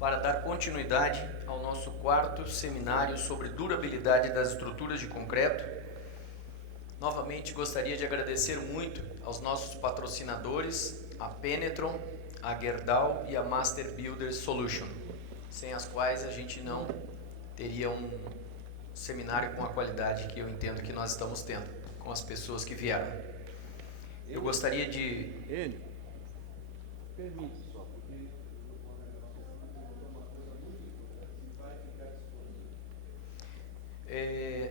para dar continuidade ao nosso quarto seminário sobre durabilidade das estruturas de concreto. Novamente gostaria de agradecer muito aos nossos patrocinadores, a Penetron, a Gerdau e a Master Builder Solution, sem as quais a gente não teria um seminário com a qualidade que eu entendo que nós estamos tendo, com as pessoas que vieram. Eu gostaria de... Permite só, porque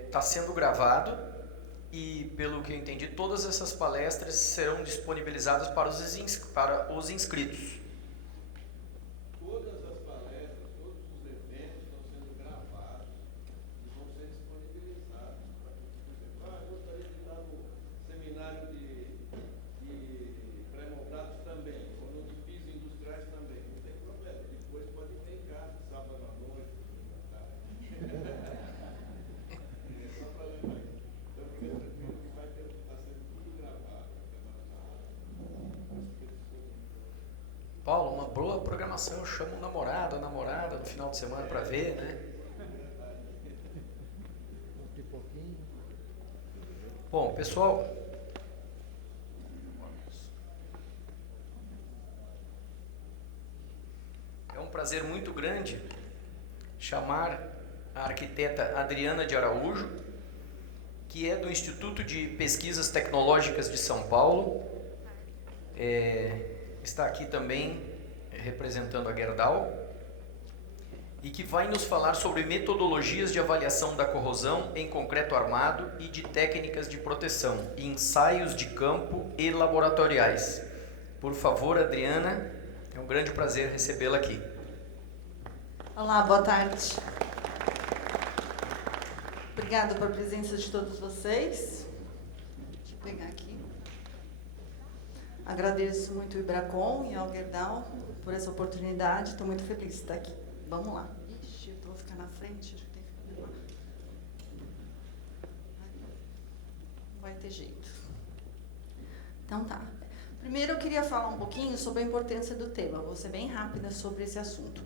está sendo gravado e, pelo que eu entendi, todas essas palestras serão disponibilizadas para os inscritos. todas as palestras, todos os eventos estão sendo gravados e vão ser disponibilizados para quem quiser. Eu gostaria de estar no seminário de pré-moldados também, ou no de pisos industriais também. Não tem problema. Depois pode ter em casa, sábado à noite, domingo à tarde. É só para lembrar isso. Então, fica tranquilo que vai estar sendo tudo gravado. Paulo, uma boa programação, eu chamo o namorado, a namorada no final de semana para ver, né? Bom, pessoal, é um prazer muito grande chamar a arquiteta Adriana de Araújo, que é do Instituto de Pesquisas Tecnológicas de São Paulo, está aqui também representando a Gerdau, e que vai nos falar sobre metodologias de avaliação da corrosão em concreto armado e de técnicas de proteção, ensaios de campo e laboratoriais. Por favor, Adriana, é um grande prazer recebê-la aqui. Olá, boa tarde. Obrigada pela presença de todos vocês. Deixa eu pegar aqui. Agradeço muito o Ibracon e ao Gerdau por essa oportunidade. Estou muito feliz de estar aqui. Vamos lá. Ixi, eu vou ficar na frente. Acho que tem que ficar lá. Não vai ter jeito. Então tá. Primeiro eu queria falar um pouquinho sobre a importância do tema. Vou ser bem rápida sobre esse assunto.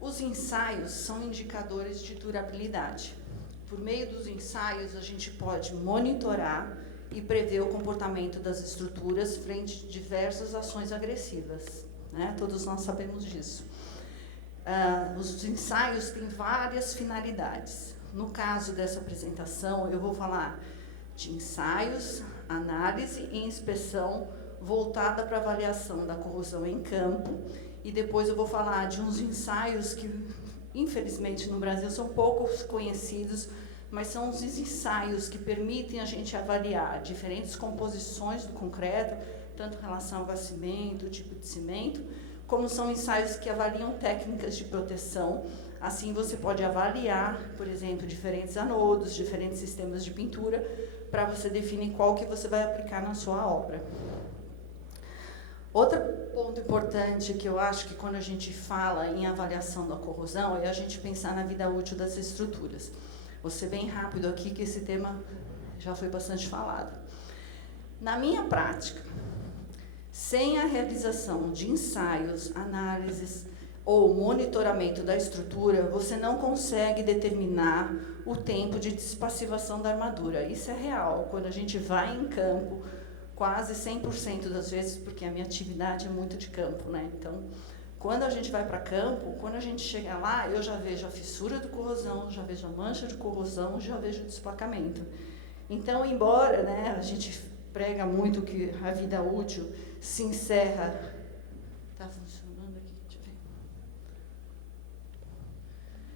Os ensaios são indicadores de durabilidade. Por meio dos ensaios, a gente pode monitorar e prever o comportamento das estruturas frente a diversas ações agressivas, né? Todos nós sabemos disso. Os ensaios têm várias finalidades. No caso dessa apresentação, eu vou falar de ensaios, análise e inspeção voltada para avaliação da corrosão em campo, e depois eu vou falar de uns ensaios que, infelizmente, no Brasil são pouco conhecidos, mas são os ensaios que permitem a gente avaliar diferentes composições do concreto, tanto em relação ao aquecimento, tipo de cimento, como são ensaios que avaliam técnicas de proteção. Assim, você pode avaliar, por exemplo, diferentes anodos, diferentes sistemas de pintura, para você definir qual que você vai aplicar na sua obra. Outro ponto importante que eu acho que quando a gente fala em avaliação da corrosão é a gente pensar na vida útil das estruturas. Vou ser bem rápido aqui, que esse tema já foi bastante falado. Na minha prática, sem a realização de ensaios, análises ou monitoramento da estrutura, você não consegue determinar o tempo de despassivação da armadura. Isso é real. Quando a gente vai em campo, quase 100% das vezes, porque a minha atividade é muito de campo, né? Então, quando a gente vai para campo, quando a gente chega lá, eu já vejo a fissura de corrosão, já vejo a mancha de corrosão, já vejo o desplacamento. Então, embora, né, a gente prega muito que a vida útil se encerra... Está funcionando aqui? Deixa eu ver.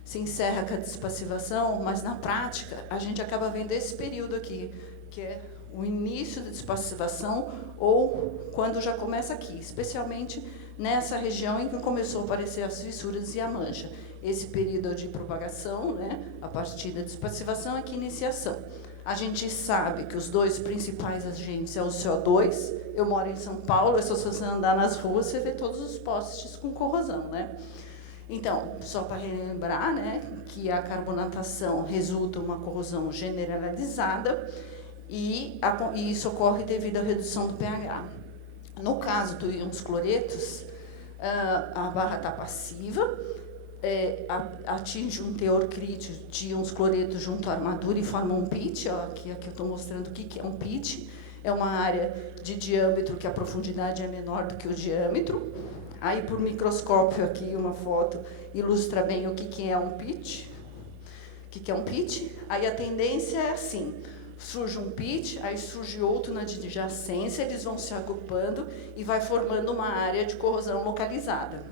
Se encerra com a despassivação, mas na prática a gente acaba vendo esse período aqui, que é o início da despassivação ou quando já começa aqui, especialmente nessa região em que começou a aparecer as fissuras e a mancha. Esse período de propagação, né, a partir da despassivação, aqui iniciação. A gente sabe que os dois principais agentes é o CO2. Eu moro em São Paulo, se você andar nas ruas, você vê todos os postes com corrosão, né? Então, só para relembrar, né, que a carbonatação resulta em uma corrosão generalizada e isso ocorre devido à redução do pH. No caso dos íons cloretos, a barra está passiva, atinge um teor crítico de íons cloretos junto à armadura e forma um pitch. Aqui eu estou mostrando o que é um pitch. É uma área de diâmetro que a profundidade é menor do que o diâmetro. Aí, por microscópio, aqui uma foto ilustra bem o que é um pitch. O que é um pitch? Aí a tendência é assim: surge um pitch, aí surge outro na adjacência, eles vão se agrupando e vai formando uma área de corrosão localizada.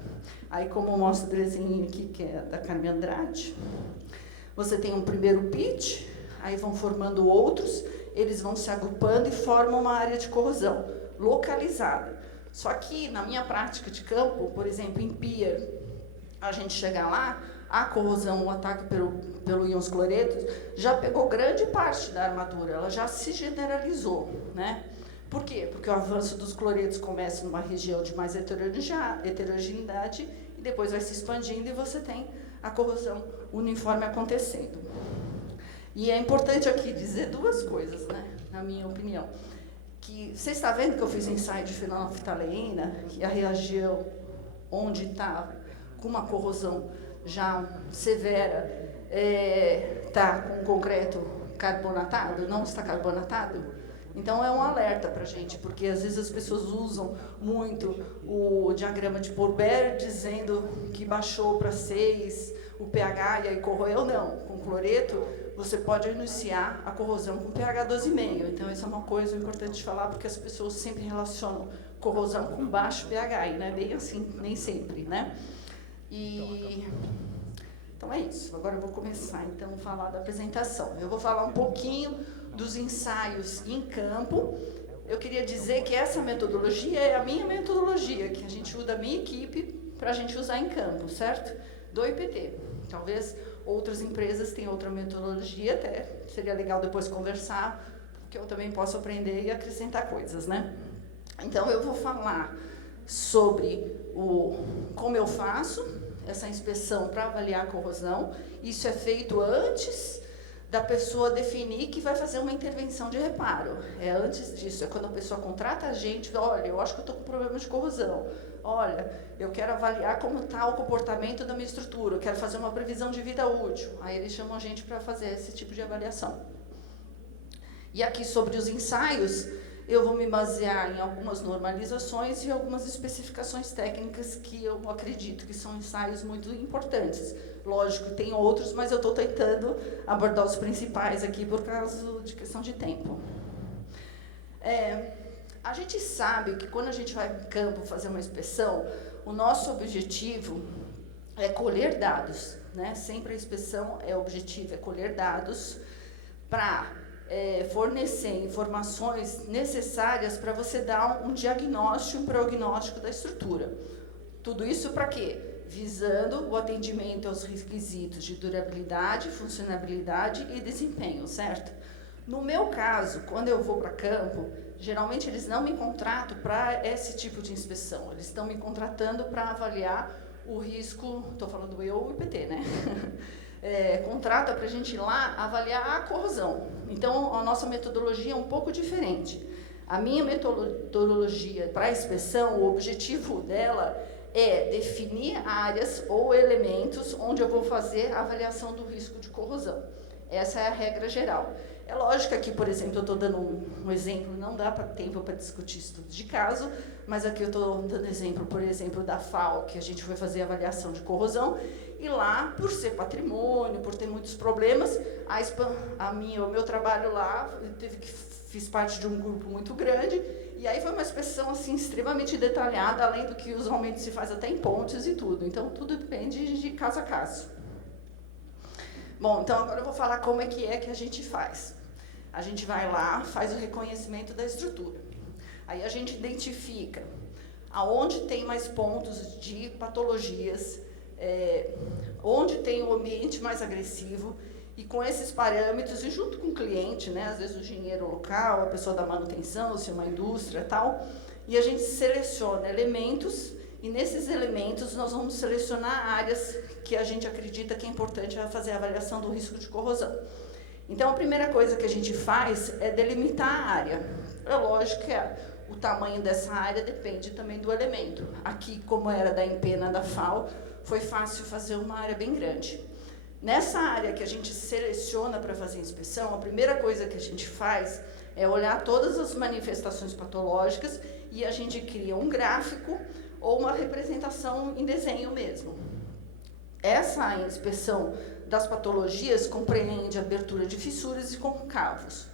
Aí, como mostra o desenho aqui, que é da Carmen Andrade, você tem um primeiro pitch, aí vão formando outros, eles vão se agrupando e formam uma área de corrosão localizada. Só que, na minha prática de campo, por exemplo, em pia, a gente chega lá, a corrosão, o ataque pelo íons cloretos, já pegou grande parte da armadura, ela já se generalizou, né? Por quê? Porque o avanço dos cloretos começa numa região de mais heterogeneidade e depois vai se expandindo e você tem a corrosão uniforme acontecendo. E é importante aqui dizer duas coisas, né? Na minha opinião. Que você está vendo que eu fiz ensaio de fenolftaleína, que a região onde está com uma corrosão já severa está com concreto carbonatado, não está carbonatado? Então, é um alerta para a gente, porque às vezes as pessoas usam muito o diagrama de Pourbaix, dizendo que baixou para 6 o pH e aí corroeu. Não, com cloreto você pode iniciar a corrosão com pH 12,5. Então, isso é uma coisa importante de falar, porque as pessoas sempre relacionam corrosão com baixo pH, e não é bem assim, nem sempre, né? Então, é isso. Agora eu vou começar, então, a falar da apresentação. Eu vou falar um pouquinho dos ensaios em campo. Eu queria dizer que essa metodologia é a minha metodologia, que a gente usa da minha equipe para a gente usar em campo, certo? Do IPT. Talvez outras empresas tenham outra metodologia, até seria legal depois conversar, porque eu também posso aprender e acrescentar coisas, né? Então, eu vou falar sobre como eu faço essa inspeção para avaliar a corrosão. Isso é feito antes da pessoa definir que vai fazer uma intervenção de reparo. É antes disso, é quando a pessoa contrata a gente, olha, eu acho que eu estou com problema de corrosão. Olha, eu quero avaliar como está o comportamento da minha estrutura, eu quero fazer uma previsão de vida útil. Aí eles chamam a gente para fazer esse tipo de avaliação. E aqui sobre os ensaios, eu vou me basear em algumas normalizações e algumas especificações técnicas que eu acredito que são ensaios muito importantes. Lógico, tem outros, mas eu estou tentando abordar os principais aqui por causa de questão de tempo. A gente sabe que quando a gente vai em campo fazer uma inspeção, o nosso objetivo é colher dados, né? Sempre a inspeção é objetivo, é colher dados para fornecer informações necessárias para você dar um diagnóstico e um prognóstico da estrutura. Tudo isso para quê? Visando o atendimento aos requisitos de durabilidade, funcionalidade e desempenho, certo? No meu caso, quando eu vou para campo, geralmente eles não me contratam para esse tipo de inspeção, eles estão me contratando para avaliar o risco, estou falando eu ou o IPT, né? Contrata para a gente ir lá avaliar a corrosão. Então, a nossa metodologia é um pouco diferente. A minha metodologia para a inspeção, o objetivo dela é definir áreas ou elementos onde eu vou fazer a avaliação do risco de corrosão. Essa é a regra geral. É lógico que, por exemplo, eu estou dando um exemplo, não dá tempo para discutir estudos de caso, mas aqui eu estou dando exemplo, por exemplo, da FAO, que a gente foi fazer avaliação de corrosão, e lá, por ser patrimônio, por ter muitos problemas, o meu trabalho lá, fiz parte de um grupo muito grande, e aí foi uma inspeção assim, extremamente detalhada, além do que usualmente se faz até em pontes e tudo. Então, tudo depende de caso a caso. Bom, então agora eu vou falar como é que a gente faz. A gente vai lá, faz o reconhecimento da estrutura. Aí a gente identifica aonde tem mais pontos de patologias, onde tem o ambiente mais agressivo, e com esses parâmetros, e junto com o cliente, né, às vezes o engenheiro local, a pessoa da manutenção, se é uma indústria e tal, e a gente seleciona elementos, e nesses elementos nós vamos selecionar áreas que a gente acredita que é importante fazer a avaliação do risco de corrosão. Então, a primeira coisa que a gente faz é delimitar a área. É lógico que o tamanho dessa área depende também do elemento. Aqui, como era da empena da FAO, foi fácil fazer uma área bem grande. Nessa área que a gente seleciona para fazer inspeção, a primeira coisa que a gente faz é olhar todas as manifestações patológicas e a gente cria um gráfico ou uma representação em desenho mesmo. Essa inspeção das patologias compreende a abertura de fissuras e concavos.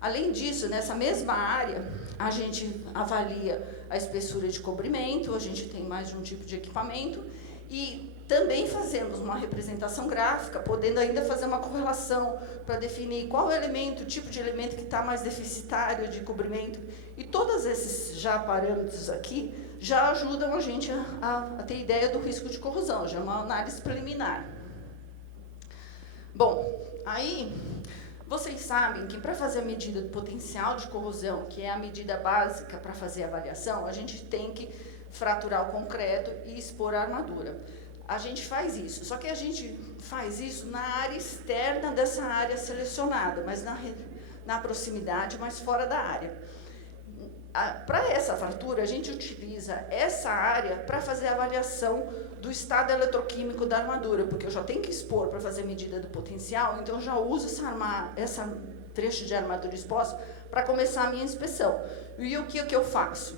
Além disso, nessa mesma área, a gente avalia a espessura de cobrimento, a gente tem mais de um tipo de equipamento, e também fazemos uma representação gráfica, podendo ainda fazer uma correlação para definir qual elemento, o tipo de elemento que está mais deficitário de cobrimento. E todos esses já parâmetros aqui já ajudam a gente a ter ideia do risco de corrosão, já é uma análise preliminar. Bom, aí vocês sabem que para fazer a medida do potencial de corrosão, que é a medida básica para fazer a avaliação, a gente tem que fraturar o concreto e expor a armadura. A gente faz isso, só que a gente faz isso na área externa dessa área selecionada, mas na proximidade, mas fora da área. Para essa fratura, a gente utiliza essa área para fazer a avaliação do estado eletroquímico da armadura, porque eu já tenho que expor para fazer a medida do potencial, então eu já uso essa trecho de armadura exposta para começar a minha inspeção. E o que eu faço?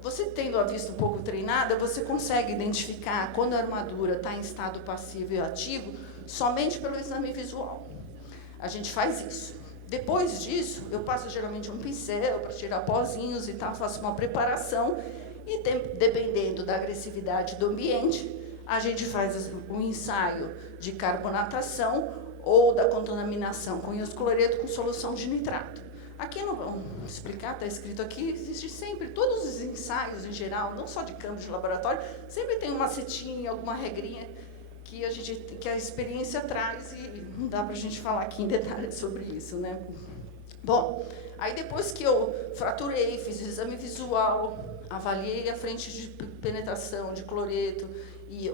Você tendo a vista um pouco treinada, você consegue identificar quando a armadura está em estado passivo e ativo somente pelo exame visual. A gente faz isso. Depois disso, eu passo geralmente um pincel para tirar pozinhos e tal, faço uma preparação e, dependendo da agressividade do ambiente, a gente faz um ensaio de carbonatação ou da contaminação com iodo cloreto com solução de nitrato. Aqui eu não vou explicar, está escrito aqui, existe sempre, todos os ensaios em geral, não só de campo de laboratório, sempre tem uma setinha, alguma regrinha que a experiência traz e não dá para a gente falar aqui em detalhes sobre isso, né? Bom, aí depois que eu fraturei, fiz o exame visual, avaliei a frente de penetração de cloreto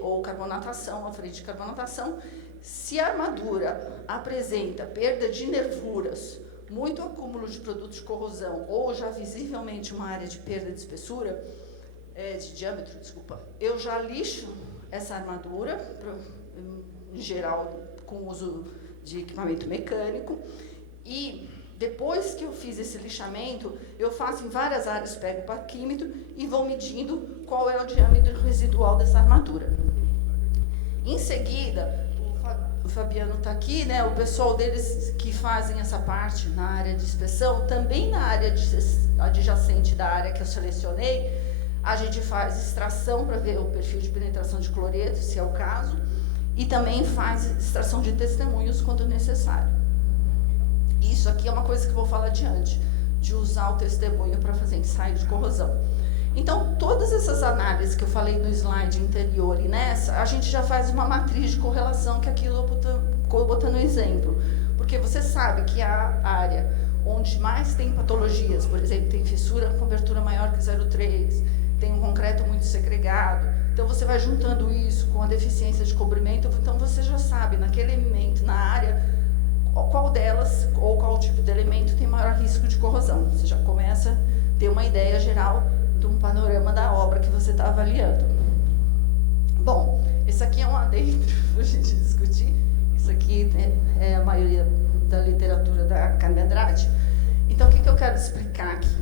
ou carbonatação, a frente de carbonatação, se a armadura apresenta perda de nervuras, muito acúmulo de produtos de corrosão ou já visivelmente uma área de perda de espessura, de diâmetro, desculpa, eu já lixo essa armadura, em geral com uso de equipamento mecânico, e depois que eu fiz esse lixamento, eu faço em várias áreas, pego o parquímetro e vou medindo qual é o diâmetro residual dessa armadura. Em seguida, o Fabiano está aqui, né? O pessoal deles que fazem essa parte na área de inspeção, também na área adjacente da área que eu selecionei, a gente faz extração para ver o perfil de penetração de cloreto, se é o caso, e também faz extração de testemunhos quando necessário. Isso aqui é uma coisa que eu vou falar adiante, de usar o testemunho para fazer ensaio de corrosão. Então, todas essas análises que eu falei no slide anterior e nessa, a gente já faz uma matriz de correlação, que aquilo eu estou botando exemplo. Porque você sabe que a área onde mais tem patologias, por exemplo, tem fissura com abertura maior que 0,3, tem um concreto muito segregado, então você vai juntando isso com a deficiência de cobrimento, então você já sabe, naquele elemento, na área, qual delas, ou qual tipo de elemento tem maior risco de corrosão. Você já começa a ter uma ideia geral de um panorama da obra que você está avaliando. Bom, esse aqui é um adendo para a gente discutir. Isso aqui é a maioria da literatura da Carmen Andrade. Então, o que eu quero explicar aqui?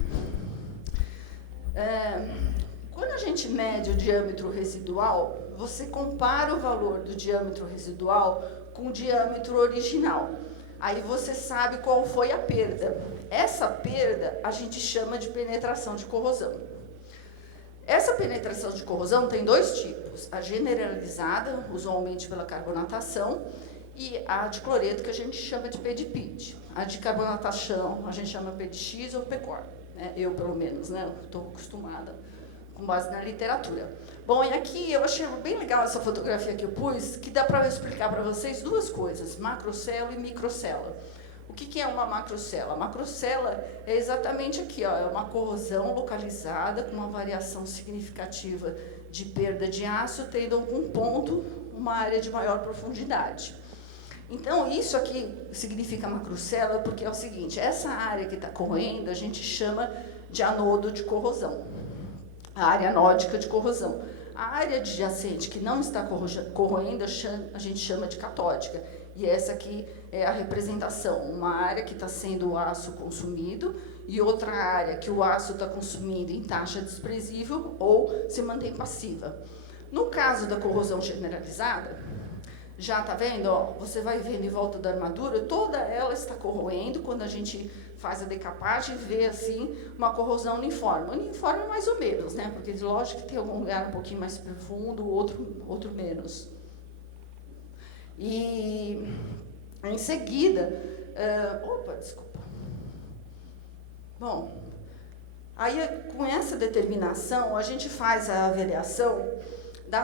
Quando a gente mede o diâmetro residual, você compara o valor do diâmetro residual com o diâmetro original. Aí você sabe qual foi a perda. Essa perda a gente chama de penetração de corrosão. Essa penetração de corrosão tem dois tipos. A generalizada, usualmente pela carbonatação, e a de cloreto, que a gente chama de PDPIT. A de carbonatação a gente chama PDX ou PCOR. Eu, pelo menos, né? Estou acostumada com base na literatura. Bom, e aqui eu achei bem legal essa fotografia que eu pus, que dá para eu explicar para vocês duas coisas, macrocélula e microcélula. O que é uma macrocélula? A macrocélula é exatamente aqui, ó, é uma corrosão localizada com uma variação significativa de perda de aço, tendo algum ponto, uma área de maior profundidade. Então, isso aqui significa macrocélula porque é o seguinte, essa área que está corroendo, a gente chama de anodo de corrosão, a área anódica de corrosão. A área adjacente que não está corroendo, a gente chama de catódica. E essa aqui é a representação, uma área que está sendo o aço consumido e outra área que o aço está consumindo em taxa desprezível ou se mantém passiva. No caso da corrosão generalizada, já está vendo? Ó, você vai vendo em volta da armadura, toda ela está corroendo. Quando a gente faz a decapagem, vê assim uma corrosão uniforme. Uniforme mais ou menos, né? Porque lógico que tem algum lugar um pouquinho mais profundo, outro menos. E em seguida, desculpa. Bom, aí com essa determinação, a gente faz a avaliação.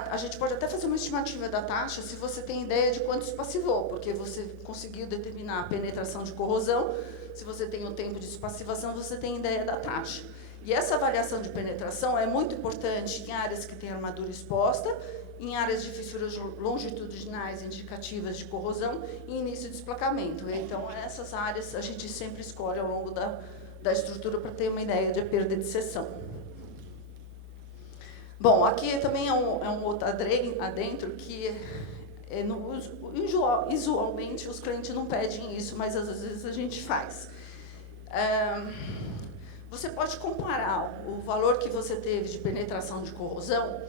A gente pode até fazer uma estimativa da taxa se você tem ideia de quanto isso passivou, porque você conseguiu determinar a penetração de corrosão. Se você tem o tempo de passivação, você tem ideia da taxa. E essa avaliação de penetração é muito importante em áreas que têm armadura exposta, em áreas de fissuras longitudinais indicativas de corrosão e início de esplacamento. Então, essas áreas a gente sempre escolhe ao longo da estrutura para ter uma ideia de perda de seção. Bom, aqui também é um outro adentro que, usualmente, os clientes não pedem isso, mas às vezes a gente faz. Você pode comparar o valor que você teve de penetração de corrosão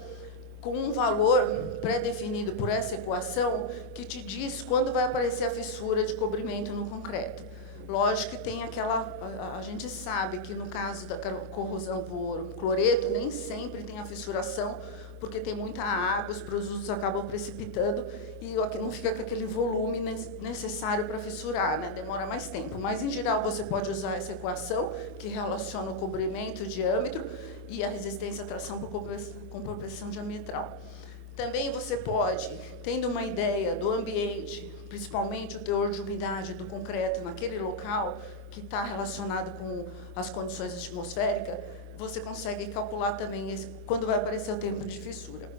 com um valor pré-definido por essa equação que te diz quando vai aparecer a fissura de cobrimento no concreto. Lógico que tem a gente sabe que no caso da corrosão por cloreto, nem sempre tem a fissuração, porque tem muita água, os produtos acabam precipitando e não fica com aquele volume necessário para fissurar, né? Demora mais tempo. Mas, em geral, você pode usar essa equação, que relaciona o cobrimento, o diâmetro, e a resistência à tração com compressão diametral. Também você pode, tendo uma ideia do ambiente, principalmente o teor de umidade do concreto naquele local, que está relacionado com as condições atmosféricas, você consegue calcular também quando vai aparecer o tempo de fissura.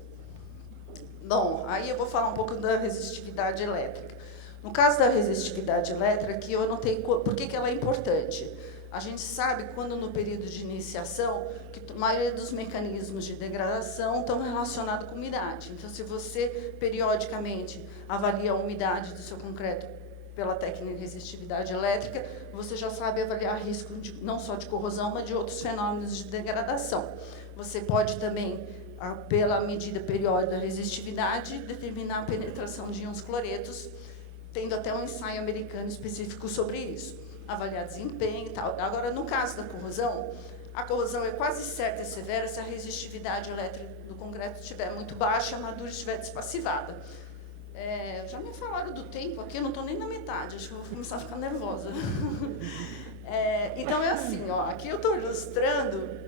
Bom, aí eu vou falar um pouco da resistividade elétrica. No caso da resistividade elétrica, aqui eu anotei por que ela é importante. A gente sabe quando no período de iniciação, que a maioria dos mecanismos de degradação estão relacionados com umidade. Então, se você periodicamente avalia a umidade do seu concreto pela técnica de resistividade elétrica, você já sabe avaliar risco não só de corrosão, mas de outros fenômenos de degradação. Você pode também, pela medida periódica da resistividade, determinar a penetração de íons cloretos, tendo até um ensaio americano específico sobre isso. Avaliar desempenho e tal. Agora, no caso da corrosão, a corrosão é quase certa e severa se a resistividade elétrica do concreto estiver muito baixa, a armadura estiver despassivada. Já me falaram do tempo aqui, eu não estou nem na metade, acho que eu vou começar a ficar nervosa. Então, é assim, ó, aqui eu estou ilustrando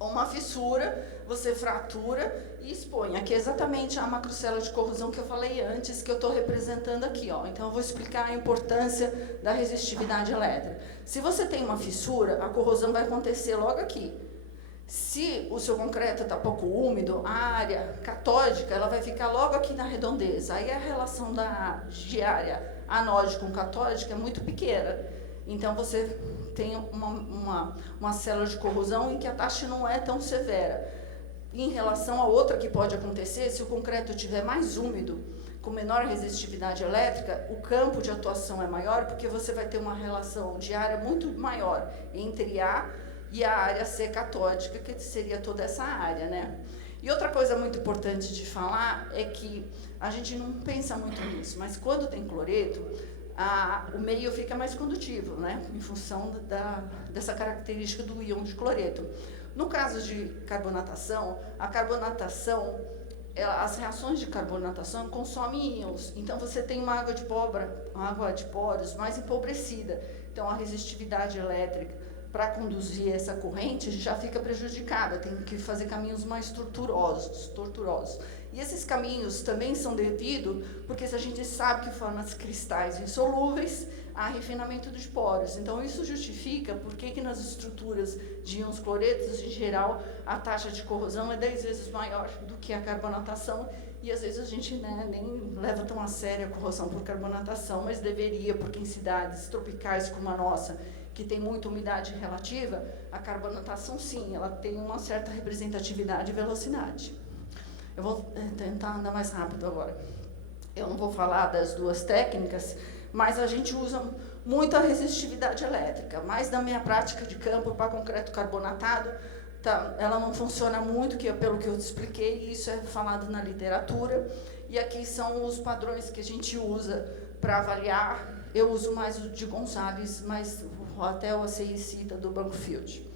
uma fissura, você fratura e expõe. Aqui é exatamente a macrocélula de corrosão que eu falei antes, que eu estou representando aqui. Ó. Então, eu vou explicar a importância da resistividade elétrica. Se você tem uma fissura, a corrosão vai acontecer logo aqui. Se o seu concreto está pouco úmido, a área catódica ela vai ficar logo aqui na redondeza. Aí a relação de área anódica com catódica é muito pequena. Então, você tem uma célula de corrosão em que a taxa não é tão severa. Em relação a outra que pode acontecer, se o concreto estiver mais úmido, com menor resistividade elétrica, o campo de atuação é maior, porque você vai ter uma relação de área muito maior entre A e a área C catódica, que seria toda essa área, né? E outra coisa muito importante de falar é que a gente não pensa muito nisso, mas quando tem cloreto, o meio fica mais condutivo, né? Em função dessa característica do íon de cloreto. No caso de carbonatação, a carbonatação, as reações de carbonatação consomem íons. Então, você tem uma água de poros mais empobrecida. Então, a resistividade elétrica para conduzir essa corrente já fica prejudicada. Tem que fazer caminhos mais tortuosos. E esses caminhos também são devido porque a gente sabe que forma cristais insolúveis, há refinamento dos poros. Então, isso justifica por que nas estruturas de íons cloretos, em geral, a taxa de corrosão é 10 vezes maior do que a carbonatação. E, às vezes, a gente nem leva tão a sério a corrosão por carbonatação, mas deveria, porque em cidades tropicais como a nossa, que tem muita umidade relativa, a carbonatação, sim, ela tem uma certa representatividade e velocidade. Eu vou tentar andar mais rápido agora. Eu não vou falar das duas técnicas, mas a gente usa muito a resistividade elétrica. Mas na minha prática de campo, para concreto carbonatado, ela não funciona muito, pelo que eu te expliquei, isso é falado na literatura. E aqui são os padrões que a gente usa para avaliar. Eu uso mais o de Gonçalves, mas até o ACI-CITA do Banco Field.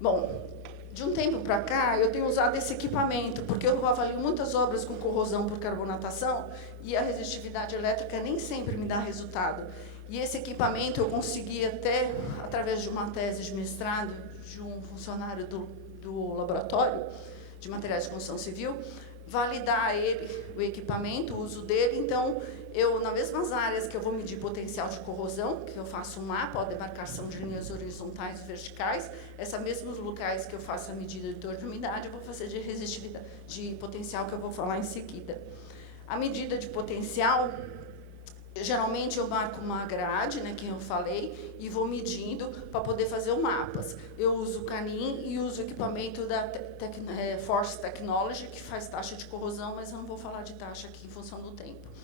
Bom, de um tempo para cá, eu tenho usado esse equipamento, porque eu avalio muitas obras com corrosão por carbonatação e a resistividade elétrica nem sempre me dá resultado. E esse equipamento eu consegui até, através de uma tese de mestrado de um funcionário do laboratório de materiais de construção civil, validar o equipamento, o uso dele. Então, eu, nas mesmas áreas que eu vou medir potencial de corrosão, que eu faço um mapa, a demarcação de linhas horizontais e verticais, esses mesmos locais que eu faço a medida de teor de umidade, eu vou fazer de resistividade, de potencial, que eu vou falar em seguida. A medida de potencial, geralmente eu marco uma grade, né, que eu falei, e vou medindo para poder fazer o mapas. Eu uso o Canin e uso o equipamento da Force Technology, que faz taxa de corrosão, mas eu não vou falar de taxa aqui em função do tempo.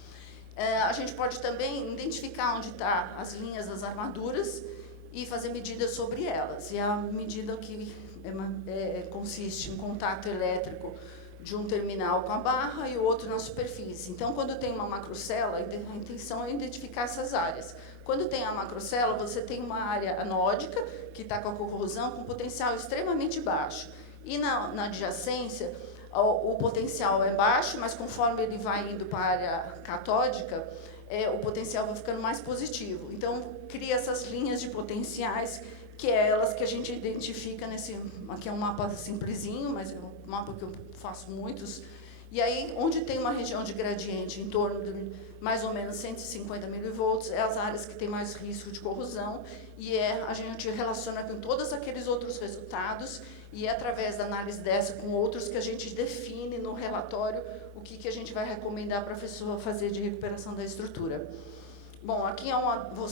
A gente pode também identificar onde estão as linhas das armaduras e fazer medidas sobre elas. E a medida que consiste em contato elétrico de um terminal com a barra e o outro na superfície. Então, quando tem uma macrocela, a intenção é identificar essas áreas. Quando tem a macrocela, você tem uma área anódica, que está com a corrosão, com potencial extremamente baixo. E na adjacência, o potencial é baixo, mas conforme ele vai indo para a área catódica, o potencial vai ficando mais positivo. Então, cria essas linhas de potenciais, que é elas que a gente identifica nesse... Aqui é um mapa simplesinho, mas é um mapa que eu faço muitos. E aí, onde tem uma região de gradiente em torno de mais ou menos 150 milivolts, é as áreas que tem mais risco de corrosão, e a gente relaciona com todos aqueles outros resultados, e é através da análise dessa com outros que a gente define no relatório o que a gente vai recomendar para a pessoa fazer de recuperação da estrutura. Bom, aqui vou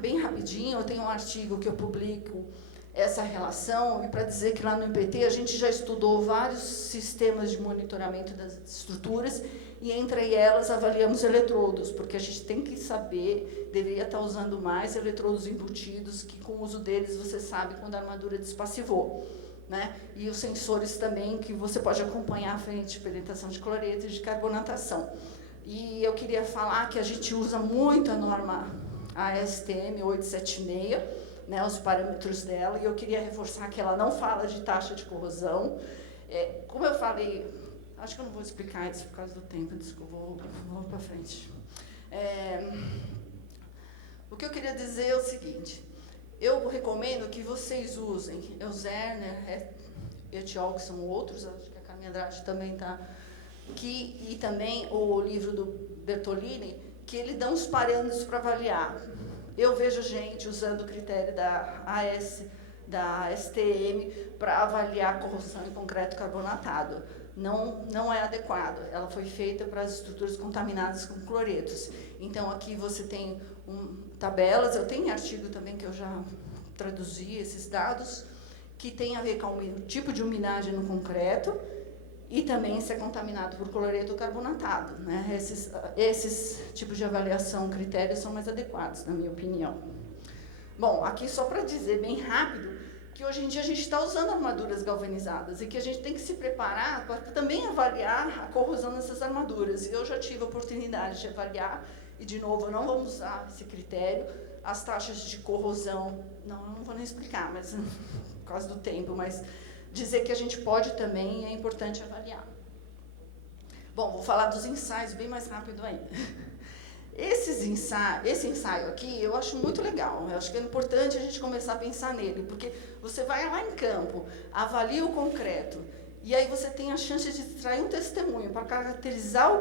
bem rapidinho, eu tenho um artigo que eu publico essa relação, e para dizer que lá no MPT a gente já estudou vários sistemas de monitoramento das estruturas, e entre elas avaliamos eletrodos, porque a gente tem que saber, deveria estar usando mais eletrodos embutidos, que com o uso deles você sabe quando a armadura despassivou. Né? E os sensores também, que você pode acompanhar a frente de penetração de cloreto e de carbonatação. E eu queria falar que a gente usa muito a norma ASTM 876, né, os parâmetros dela, e eu queria reforçar que ela não fala de taxa de corrosão. Como eu falei, acho que eu não vou explicar isso por causa do tempo, desculpa, vou para frente. O que eu queria dizer é o seguinte: eu recomendo que vocês usem Zerner, Etiol, que são outros, acho que a Carmen Andrade também está aqui, e também o livro do Bertolini, que ele dá uns parâmetros para avaliar. Eu vejo gente usando o critério da STM para avaliar corrosão em concreto carbonatado. Não é adequado. Ela foi feita para as estruturas contaminadas com cloretos. Então, aqui você tem tabelas, eu tenho artigo também que eu já traduzi esses dados, que tem a ver com o tipo de umidade no concreto e também se é contaminado por cloreto ou carbonatado. Né? Esses tipos de avaliação, critérios, são mais adequados, na minha opinião. Bom, aqui só para dizer bem rápido, que hoje em dia a gente está usando armaduras galvanizadas e que a gente tem que se preparar para também avaliar a corrosão dessas armaduras. Eu já tive a oportunidade de avaliar, e de novo, eu não vou usar esse critério, as taxas de corrosão, eu não vou nem explicar, mas por causa do tempo, mas dizer que a gente pode também, é importante avaliar. Bom, vou falar dos ensaios bem mais rápido ainda. Esse ensaio aqui, eu acho muito legal. Eu acho que é importante a gente começar a pensar nele, porque você vai lá em campo, avalia o concreto, e aí você tem a chance de extrair um testemunho para caracterizar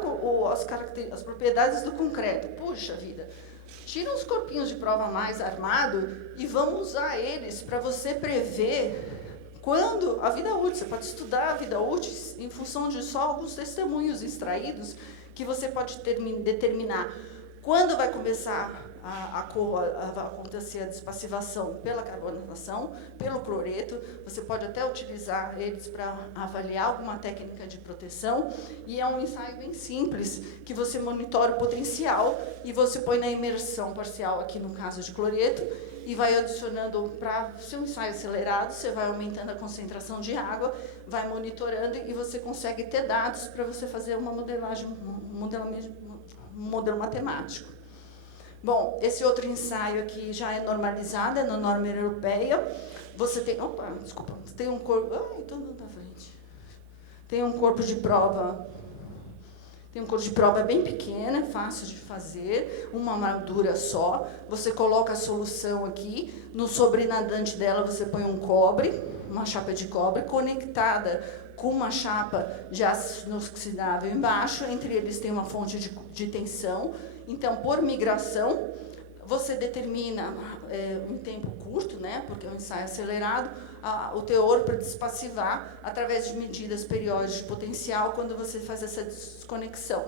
as propriedades do concreto. Puxa vida, tira uns corpinhos de prova mais armado e vamos usar eles para você prever quando a vida útil. Você pode estudar a vida útil em função de só alguns testemunhos extraídos, que você pode determinar Quando vai começar a acontecer a despassivação pela carbonatação, pelo cloreto, você pode até utilizar eles para avaliar alguma técnica de proteção, e é um ensaio bem simples, que você monitora o potencial e você põe na imersão parcial, aqui no caso de cloreto, e vai adicionando, para ser um ensaio acelerado, você vai aumentando a concentração de água, vai monitorando e você consegue ter dados para você fazer uma modelagem, um modelo matemático. Bom, esse outro ensaio aqui já é normalizado, é na norma europeia. Você tem, tem um corpo, tem um corpo de prova, bem pequena, fácil de fazer, uma moldura só. Você coloca a solução aqui, no sobrenadante dela você põe um cobre, uma chapa de cobre conectada com uma chapa de ácido inoxidável embaixo. Entre eles tem uma fonte de tensão. Então, por migração, você determina um tempo curto, né, porque é um ensaio acelerado, o teor para despassivar através de medidas periódicas de potencial quando você faz essa desconexão.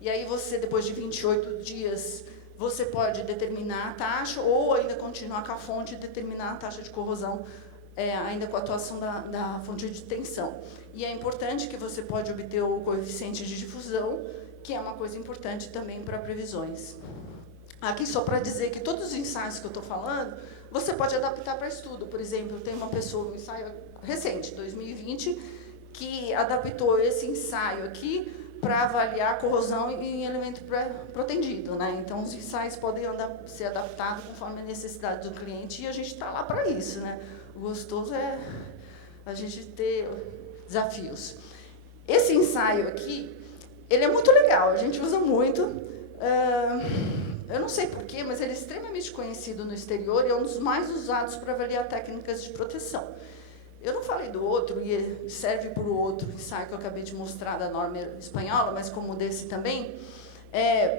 E aí você, depois de 28 dias, você pode determinar a taxa ou ainda continuar com a fonte e determinar a taxa de corrosão, ainda com a atuação da fonte de tensão. E é importante que você pode obter o coeficiente de difusão, que é uma coisa importante também para previsões. Aqui só para dizer que todos os ensaios que eu estou falando, você pode adaptar para estudo. Por exemplo, tem uma pessoa, um ensaio recente, 2020, que adaptou esse ensaio aqui para avaliar a corrosão em elemento protendido, né? Então, os ensaios podem ser adaptados conforme a necessidade do cliente, e a gente está lá para isso, né? O gostoso é a gente ter desafios. Esse ensaio aqui, ele é muito legal, a gente usa muito. Eu não sei porquê, mas ele é extremamente conhecido no exterior e é um dos mais usados para avaliar técnicas de proteção. Eu não falei do outro, e serve para o outro ensaio que eu acabei de mostrar da norma espanhola, mas como desse também,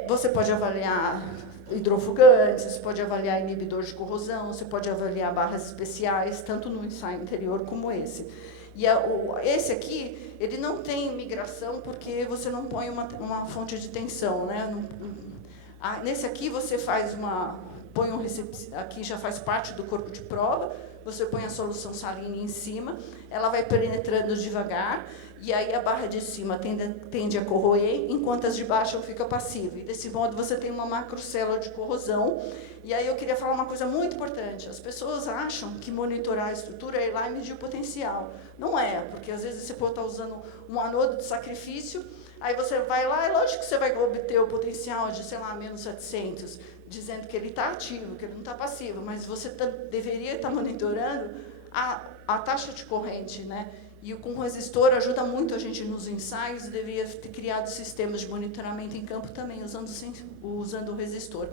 você pode avaliar hidrofugantes, você pode avaliar inibidor de corrosão, você pode avaliar barras especiais, tanto no ensaio anterior como esse. E esse aqui, ele não tem migração porque você não põe uma fonte de tensão, né? Nesse aqui você põe aqui já faz parte do corpo de prova, você põe a solução salina em cima, ela vai penetrando devagar, e aí a barra de cima tende a corroer, enquanto as de baixo ficam passivas. E desse modo você tem uma macrocélula de corrosão. E aí eu queria falar uma coisa muito importante. As pessoas acham que monitorar a estrutura é ir lá e medir o potencial. Não é, porque às vezes você pode estar usando um anodo de sacrifício, aí você vai lá, é lógico que você vai obter o potencial de, sei lá, menos 700, dizendo que ele está ativo, que ele não está passivo, mas você deveria estar monitorando a taxa de corrente, né? E com o resistor ajuda muito a gente nos ensaios, deveria ter criado sistemas de monitoramento em campo também, usando o resistor.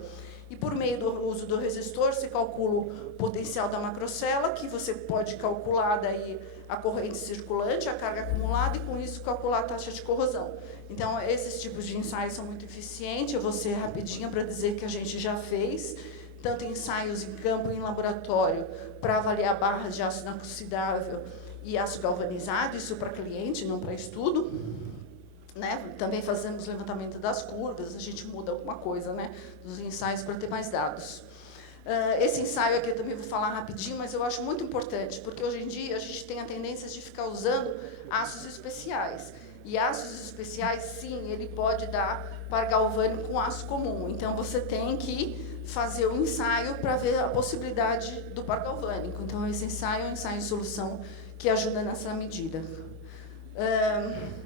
E por meio do uso do resistor, se calcula o potencial da macrocélula, que você pode calcular daí a corrente circulante, a carga acumulada, e com isso calcular a taxa de corrosão. Então, esses tipos de ensaios são muito eficientes. Eu vou ser rapidinho para dizer que a gente já fez, tanto ensaios em campo e em laboratório, para avaliar barras de ácido inoxidável e aço galvanizado, isso para cliente, não para estudo. Né? Também fazemos levantamento das curvas, a gente muda alguma coisa, né, dos ensaios para ter mais dados. Esse ensaio aqui eu também vou falar rapidinho, mas eu acho muito importante, porque hoje em dia a gente tem a tendência de ficar usando aços especiais. E aços especiais, sim, ele pode dar par galvânico com aço comum. Então, você tem que fazer um ensaio para ver a possibilidade do par galvânico. Então, esse ensaio é um ensaio em solução que ajuda nessa medida.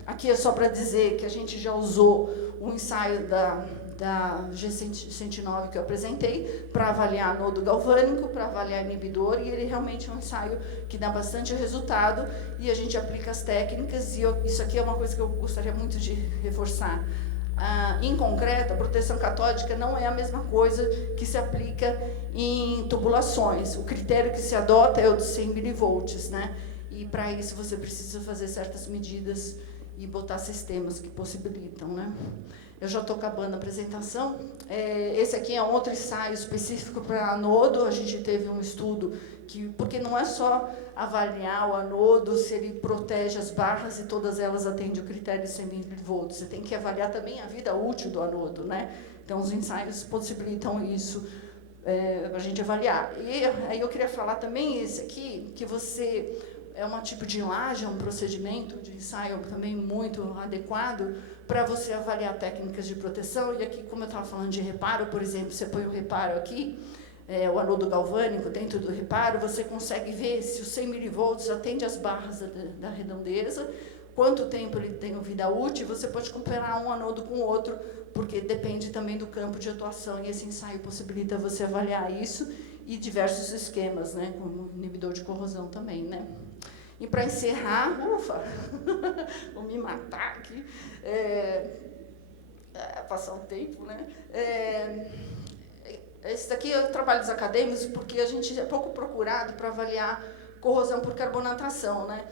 Aqui é só para dizer que a gente já usou o ensaio da G109 que eu apresentei para avaliar nodo galvânico, para avaliar inibidor, e ele realmente é um ensaio que dá bastante resultado, e a gente aplica as técnicas, e isso aqui é uma coisa que eu gostaria muito de reforçar. Em concreto, a proteção catódica não é a mesma coisa que se aplica em tubulações. O critério que se adota é o de 100 mV, né? E para isso você precisa fazer certas medidas e botar sistemas que possibilitam, né? Eu já estou acabando a apresentação. Esse aqui é outro ensaio específico para anodo. A gente teve um estudo porque não é só avaliar o anodo, se ele protege as barras e todas elas atendem o critério de 100 mV. Você tem que avaliar também a vida útil do anodo, né? Então, os ensaios possibilitam isso para a gente avaliar. E aí eu queria falar também esse aqui, que você... É um tipo de laje, é um procedimento de ensaio também muito adequado para você avaliar técnicas de proteção. E aqui, como eu estava falando de reparo, por exemplo, você põe o reparo aqui, o anodo galvânico dentro do reparo, você consegue ver se os 100 mV atende às barras da redondeza, quanto tempo ele tem vida útil. Você pode comparar um anodo com o outro, porque depende também do campo de atuação, e esse ensaio possibilita você avaliar isso e diversos esquemas, né, como inibidor de corrosão também, né. E para encerrar, vou me matar aqui, passar o tempo, né? Esse daqui é o trabalho dos acadêmicos, porque a gente é pouco procurado para avaliar corrosão por carbonatação, né?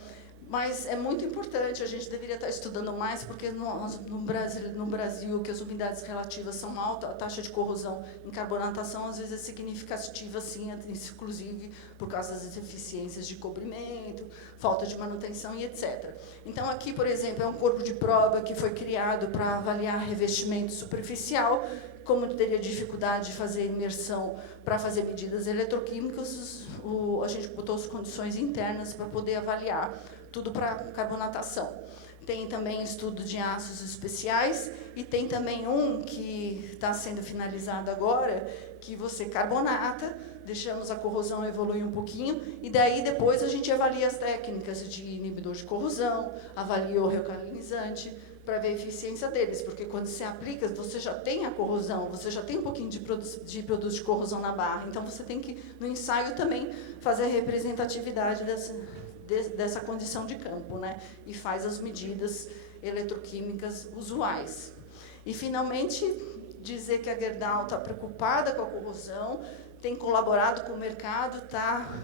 Mas é muito importante, a gente deveria estar estudando mais, porque no Brasil, que as umidades relativas são altas, a taxa de corrosão em carbonatação, às vezes, é significativa, sim, inclusive por causa das deficiências de cobrimento, falta de manutenção e etc. Então, aqui, por exemplo, é um corpo de prova que foi criado para avaliar revestimento superficial. Como teria dificuldade de fazer imersão para fazer medidas eletroquímicas, a gente botou as condições internas para poder avaliar tudo para carbonatação. Tem também estudo de ácidos especiais e tem também um que está sendo finalizado agora, que você carbonata, deixamos a corrosão evoluir um pouquinho, e daí depois a gente avalia as técnicas de inibidor de corrosão, avalia o realcalinizante, para ver a eficiência deles, porque quando você aplica, você já tem a corrosão, você já tem um pouquinho de produto de corrosão na barra, então você tem que, no ensaio também, fazer a representatividade dessa condição de campo, né? E faz as medidas eletroquímicas usuais. E, finalmente, dizer que a Gerdau está preocupada com a corrosão, tem colaborado com o mercado, está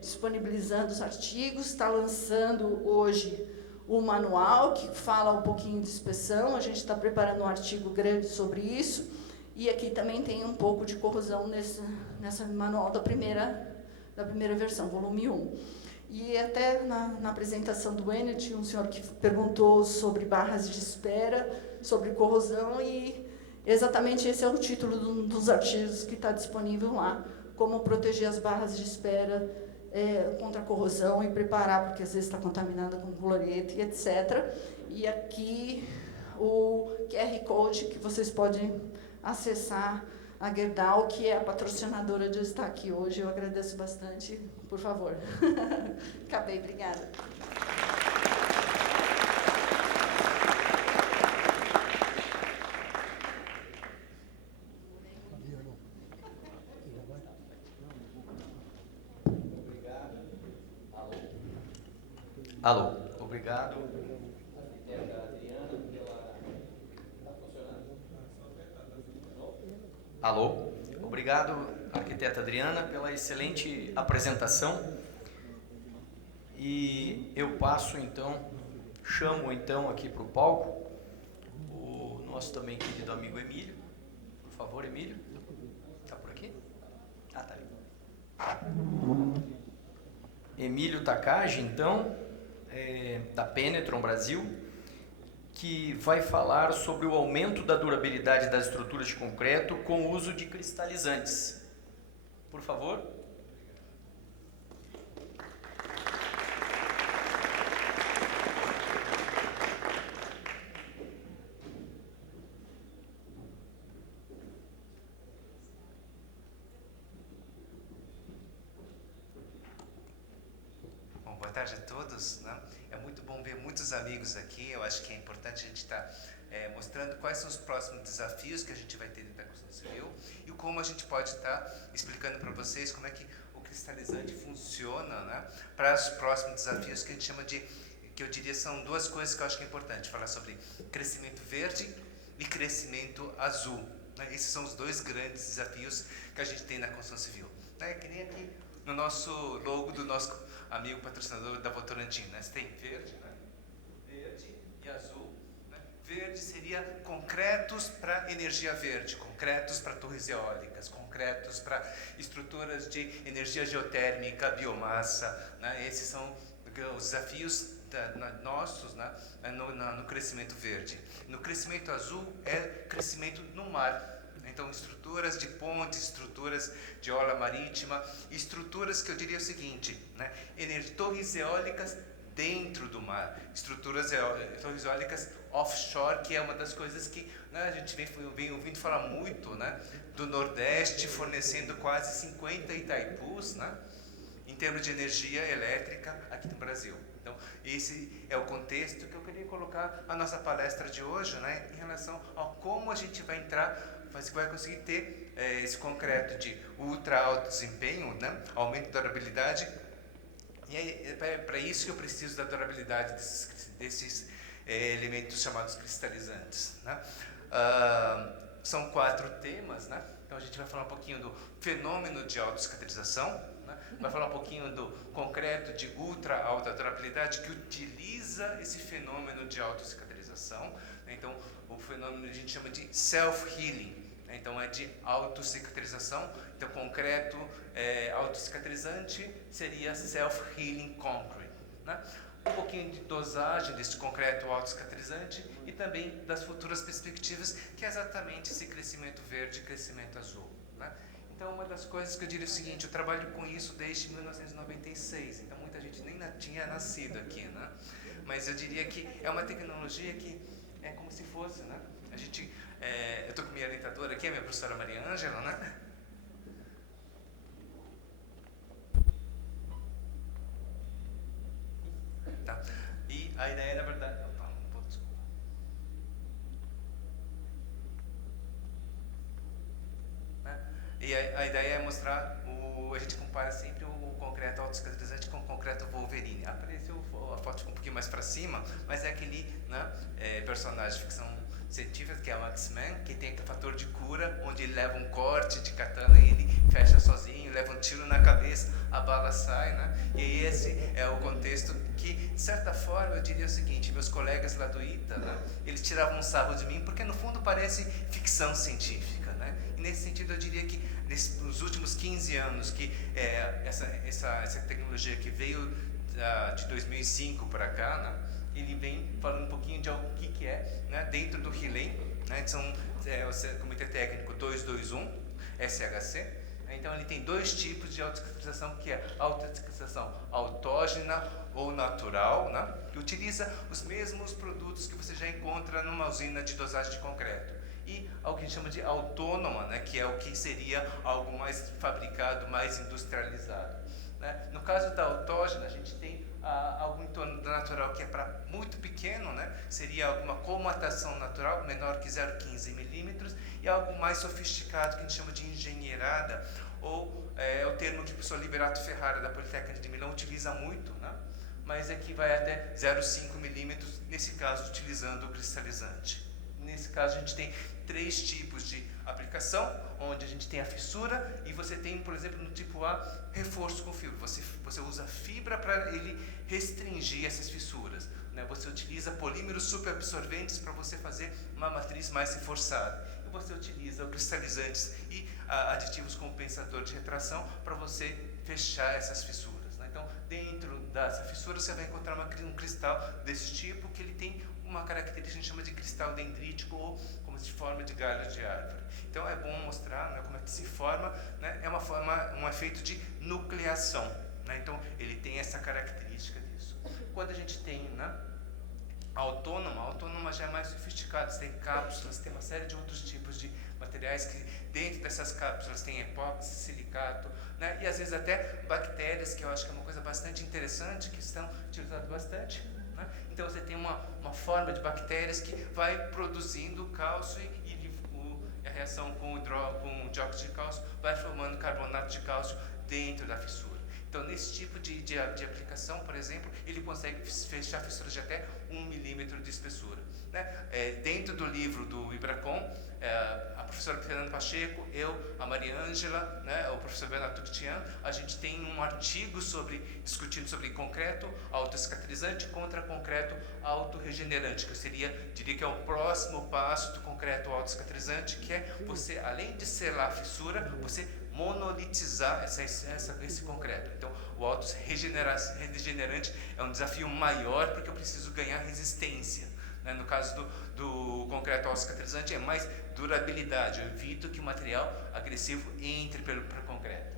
disponibilizando os artigos, está lançando hoje o manual, que fala um pouquinho de inspeção. A gente está preparando um artigo grande sobre isso, e aqui também tem um pouco de corrosão nessa manual da primeira versão, volume 1. E até na apresentação do Enio, tinha um senhor que perguntou sobre barras de espera, sobre corrosão, e exatamente esse é o título dos artigos que está disponível lá, como proteger as barras de espera contra a corrosão e preparar, porque às vezes está contaminada com cloreto e etc. E aqui o QR Code que vocês podem acessar a Gerdau, que é a patrocinadora de eu estar aqui hoje. Eu agradeço bastante, por favor. Acabei, obrigada. Alô, obrigado. Alô, obrigado, arquiteta Adriana, pela excelente apresentação. E eu chamo então aqui para o palco o nosso também querido amigo Emílio. Por favor, Emílio. Está por aqui? Ah, está ali. Emílio Takagi, então, da Penetron Brasil, que vai falar sobre o aumento da durabilidade das estruturas de concreto com o uso de cristalizantes. Por favor. Bom, boa tarde a todos, né? É muito bom ver muitos amigos aqui. Eu acho que é importante a gente estar mostrando quais são os próximos desafios que a gente vai ter dentro da construção civil e como a gente pode estar explicando para vocês como é que o cristalizante funciona, né, para os próximos desafios que a gente chama de, que eu diria são duas coisas que eu acho que é importante, falar sobre crescimento verde e crescimento azul, né? Esses são os dois grandes desafios que a gente tem na construção civil, né? Que nem aqui no nosso logo do nosso amigo patrocinador da Votorantim, né? Você tem verde, né? Verde concretos para energia verde, concretos para torres eólicas, concretos para estruturas de energia geotérmica, biomassa, né? Esses são os desafios nossos, né? no crescimento verde. No crescimento azul é crescimento no mar. Então, estruturas de pontes, estruturas de orla marítima, estruturas que eu diria o seguinte, né? Torres eólicas dentro do mar, torres eólicas offshore, que é uma das coisas que, né, a gente vem ouvindo falar muito, né, do Nordeste fornecendo quase 50 Itaipus, né, em termos de energia elétrica aqui no Brasil. Então, esse é o contexto que eu queria colocar a nossa palestra de hoje, né, em relação a como a gente vai vai conseguir ter esse concreto de ultra alto desempenho, né, aumento da durabilidade. E é para isso que eu preciso da durabilidade desses elementos chamados cristalizantes, né? São 4 temas, né? Então a gente vai falar um pouquinho do fenômeno de autocicatrização, né? Vai falar um pouquinho do concreto de ultra alta durabilidade que utiliza esse fenômeno de autocicatrização, né? Então o fenômeno a gente chama de self-healing, né? Então é de autocicatrização. Então concreto autocicatrizante seria self-healing concrete, né? Um pouquinho de dosagem desse concreto autocicatrizante e também das futuras perspectivas, que é exatamente esse crescimento verde e crescimento azul, né? Então, uma das coisas que eu diria é o seguinte, eu trabalho com isso desde 1996, então muita gente nem tinha nascido aqui, né? Mas eu diria que é uma tecnologia que é como se fosse, né? Eu estou com minha orientadora aqui, a minha professora Maria Ângela, né? Tá. E a ideia, na verdade... Opa, desculpa. Né? E a ideia é mostrar, a gente compara sempre o concreto autocicatrizante com o concreto Wolverine. Apareceu a foto um pouquinho mais para cima, mas é aquele, né, personagem de ficção científica, que é o X-Men, que tem aquele fator de cura, onde ele leva um corte de katana e ele fecha sozinho, leva um tiro na cabeça, a bala sai, né? E esse é o contexto que, de certa forma, eu diria o seguinte, meus colegas lá do ITA, né, eles tiravam um sarro de mim, porque no fundo parece ficção científica, né? E nesse sentido eu diria que nos últimos 15 anos que essa tecnologia que veio de 2005 para cá, né, ele vem falando um pouquinho de algo que é, né, dentro do RILEM, né, o Comitê Técnico 221, SHC. Então ele tem 2 tipos de autocicatrização, que é autocicatrização autógena ou natural, né, que utiliza os mesmos produtos que você já encontra numa usina de dosagem de concreto. E algo que a gente chama de autônoma, né, que é o que seria algo mais fabricado, mais industrializado, né. No caso da autógena, a gente tem algo em torno do natural que é para muito pequeno, né? Seria alguma colmatação natural, menor que 0,15 milímetros, e algo mais sofisticado que a gente chama de engenheirada, ou é o termo que o professor Liberato Ferrara, da Politécnica de Milão, utiliza muito, né? Mas é que vai até 0,5 milímetros, nesse caso utilizando o cristalizante. Nesse caso a gente tem 3 tipos de aplicação, onde a gente tem a fissura e você tem, por exemplo, no tipo A, reforço com fibra. Você usa fibra para ele restringir essas fissuras, né? Você utiliza polímeros superabsorventes para você fazer uma matriz mais reforçada. E você utiliza cristalizantes e aditivos compensadores de retração para você fechar essas fissuras, né? Então, dentro dessa fissura você vai encontrar um cristal desse tipo, que ele tem uma característica que a gente chama de cristal dendrítico, ou como se forma de galho de árvore. Então é bom mostrar, né, como é que se forma, né? É um efeito de nucleação, né? Então ele tem essa característica disso. Quando a gente tem, né, a autônoma já é mais sofisticada, você tem cápsulas, tem uma série de outros tipos de materiais que dentro dessas cápsulas tem epóxi, silicato, né? E às vezes até bactérias, que eu acho que é uma coisa bastante interessante, que estão utilizadas bastante. Então você tem uma forma de bactérias que vai produzindo cálcio e a reação com o dióxido de cálcio vai formando carbonato de cálcio dentro da fissura. Então nesse tipo de aplicação, por exemplo, ele consegue fechar fissuras de até 1 milímetro de espessura, né? dentro do livro do Ibracon, a professora Fernanda Pacheco, eu, a Maria Ângela, né, o professor Bernardo Tutian, a gente tem um artigo discutindo sobre concreto autocicatrizante contra concreto autorregenerante, que diria que é o próximo passo do concreto autocicatrizante, que é você, além de selar a fissura, você monolitizar esse concreto. Então, o autorregenerante é um desafio maior, porque eu preciso ganhar resistência. No caso do concreto autocicatrizante, é mais durabilidade. Eu evito que o material agressivo entre pelo concreto.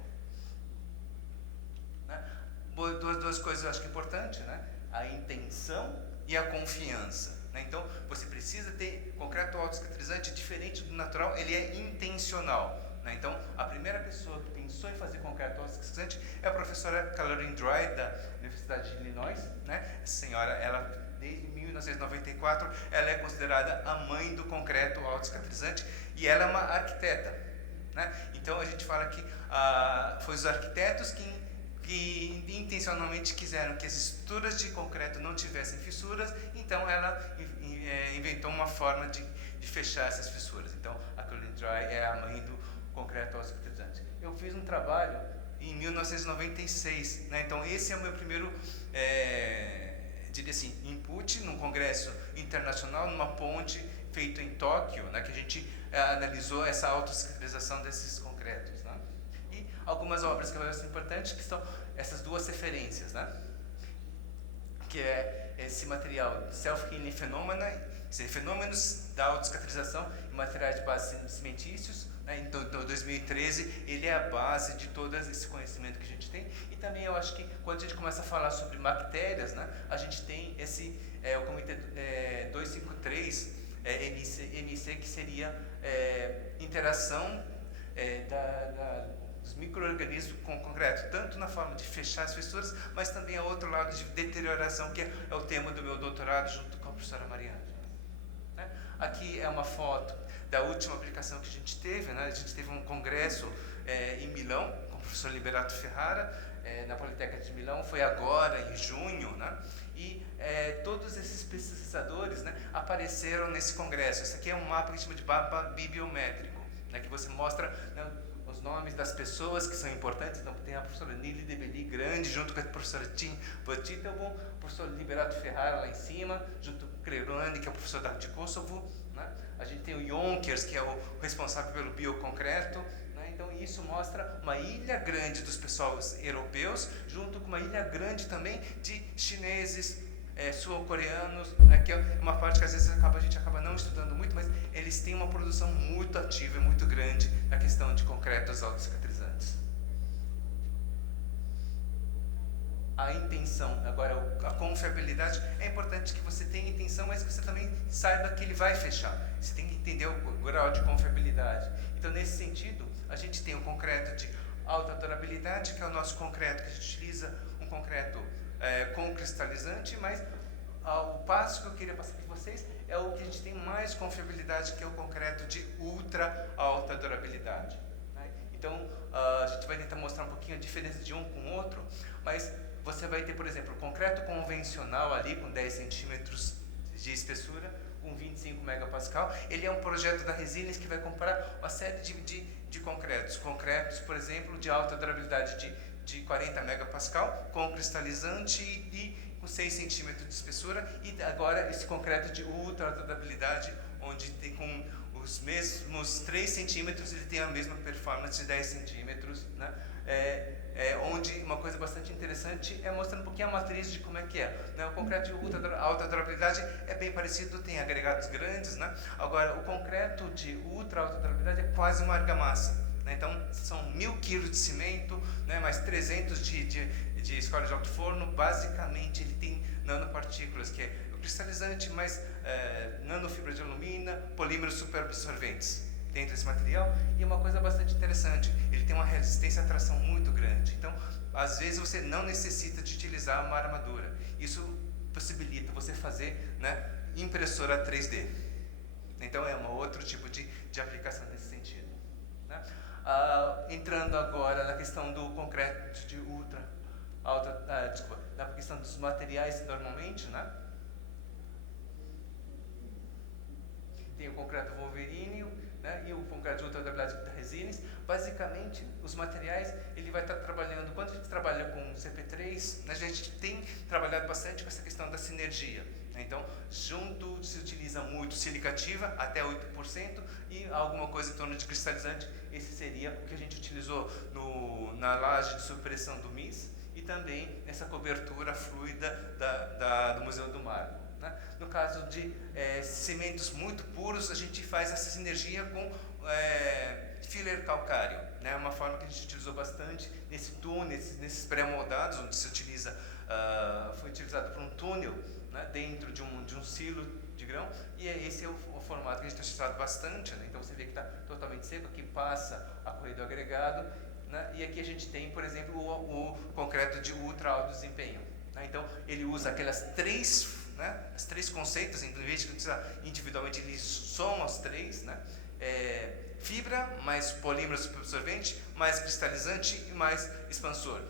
Duas coisas eu acho que é importante, né? A intenção e a confiança. Então, você precisa ter concreto autocicatrizante, diferente do natural, ele é intencional. Então, a primeira pessoa que pensou em fazer concreto autocicatrizante é a professora Caroline Dry, da Universidade de Illinois. Essa senhora, desde 1994, ela é considerada a mãe do concreto autocicatrizante e ela é uma arquiteta. Então, a gente fala que foi os arquitetos que intencionalmente quiseram que as estruturas de concreto não tivessem fissuras, então ela inventou uma forma de fechar essas fissuras. Então, a Caroline Dry é a mãe do concreto autocicatrizante. Eu fiz um trabalho em 1996, então esse é o meu primeiro, diria assim, input num congresso internacional, numa ponte feito em Tóquio, que a gente analisou essa autocicatrização desses concretos. E algumas obras que eu acho importantes, que são essas duas referências, que é esse material Self-Healing Phenomena, fenômenos da autocicatrização em materiais de base cimentícios. Então, 2013, ele é a base de todo esse conhecimento que a gente tem. E também eu acho que quando a gente começa a falar sobre bactérias, a gente tem o comitê 253, MC, que seria interação dos micro-organismos com o concreto, tanto na forma de fechar as fissuras, mas também a outro lado de deterioração, que é o tema do meu doutorado, junto com a professora Maria Ângela. Aqui é uma foto da última aplicação que a gente teve. A gente teve um congresso em Milão, com o professor Liberato Ferrara, na Politécnica de Milão, foi agora, em junho, e todos esses pesquisadores apareceram nesse congresso. Esse aqui é um mapa que a gente chama de mapa bibliométrico, que você mostra os nomes das pessoas que são importantes. Então, tem a professora Nili de Belli Grande, junto com a professora Tim Votitelbom, o professor Liberato Ferrara lá em cima, junto com o Clerone, que é o professor de Kosovo. A gente tem o Jonkers, que é o responsável pelo bioconcreto. Então, isso mostra uma ilha grande dos pessoas europeus, junto com uma ilha grande também de chineses, sul-coreanos, que é uma parte que às vezes a gente acaba não estudando muito, mas eles têm uma produção muito ativa e muito grande na questão de concretos autocicatrizantes. A intenção, agora a confiabilidade, é importante que você tenha intenção, mas que você também saiba que ele vai fechar. Você tem que entender o grau de confiabilidade. Então, nesse sentido, a gente tem o concreto de alta durabilidade, que é o nosso concreto que a gente utiliza, um concreto com cristalizante, mas o passo que eu queria passar para vocês é o que a gente tem mais confiabilidade, que é o concreto de ultra alta durabilidade. Então, a gente vai tentar mostrar um pouquinho a diferença de um com o outro, mas você vai ter, por exemplo, o concreto convencional ali, com 10 centímetros de espessura, com 25 megapascal. Ele é um projeto da Resilience que vai comparar uma série de concretos. Concretos, por exemplo, de alta durabilidade de 40 megapascal, com cristalizante e com 6 centímetros de espessura. E agora esse concreto de ultra alta durabilidade, onde tem com os mesmos 3 centímetros, ele tem a mesma performance de 10 centímetros, onde uma coisa bastante interessante é mostrando um pouquinho a matriz de como é que é. O concreto de ultra alta durabilidade é bem parecido, tem agregados grandes. Agora, o concreto de ultra alta durabilidade é quase uma argamassa. Então, são 1000 kg de cimento, mais 300 de escória de alto forno. Basicamente, ele tem nanopartículas, que é o cristalizante, mais nanofibra de alumina, polímeros superabsorventes dentro desse material. E uma coisa bastante interessante, ele tem uma resistência à tração muito grande. Então, às vezes você não necessita de utilizar uma armadura. Isso possibilita você fazer impressora 3D. Então, é um outro tipo de aplicação nesse sentido. Entrando agora na questão do concreto de ultra alta, na questão dos materiais normalmente, concreto Wolverine, né, e o concreto de ultra durabilidade da Resilience. Basicamente, os materiais, ele vai estar trabalhando, quando a gente trabalha com CP3, né, a gente tem trabalhado bastante com essa questão da sinergia. Né? Então, junto se utiliza muito silicativa, até 8%, e alguma coisa em torno de cristalizante. Esse seria o que a gente utilizou na laje de supressão do MIS, e também nessa cobertura fluida do Museu do Mar. Né? No caso de cimentos muito puros, a gente faz essa sinergia com filler calcário, né? Uma forma que a gente utilizou bastante nesse túnel, nesses pré-moldados, onde se utiliza, foi utilizado para um túnel, né? Dentro de um silo de grão, e esse é o formato que a gente tem utilizado bastante. Né? Então você vê que está totalmente seco, aqui passa a correia do agregado, né? E aqui a gente tem, por exemplo, o concreto de ultra alto desempenho. Né? Então ele usa aquelas três, né? As três conceitos, em vez de utilizar individualmente, ele soma os três, né? Fibra, mais polímero absorvente, mais cristalizante e mais expansor.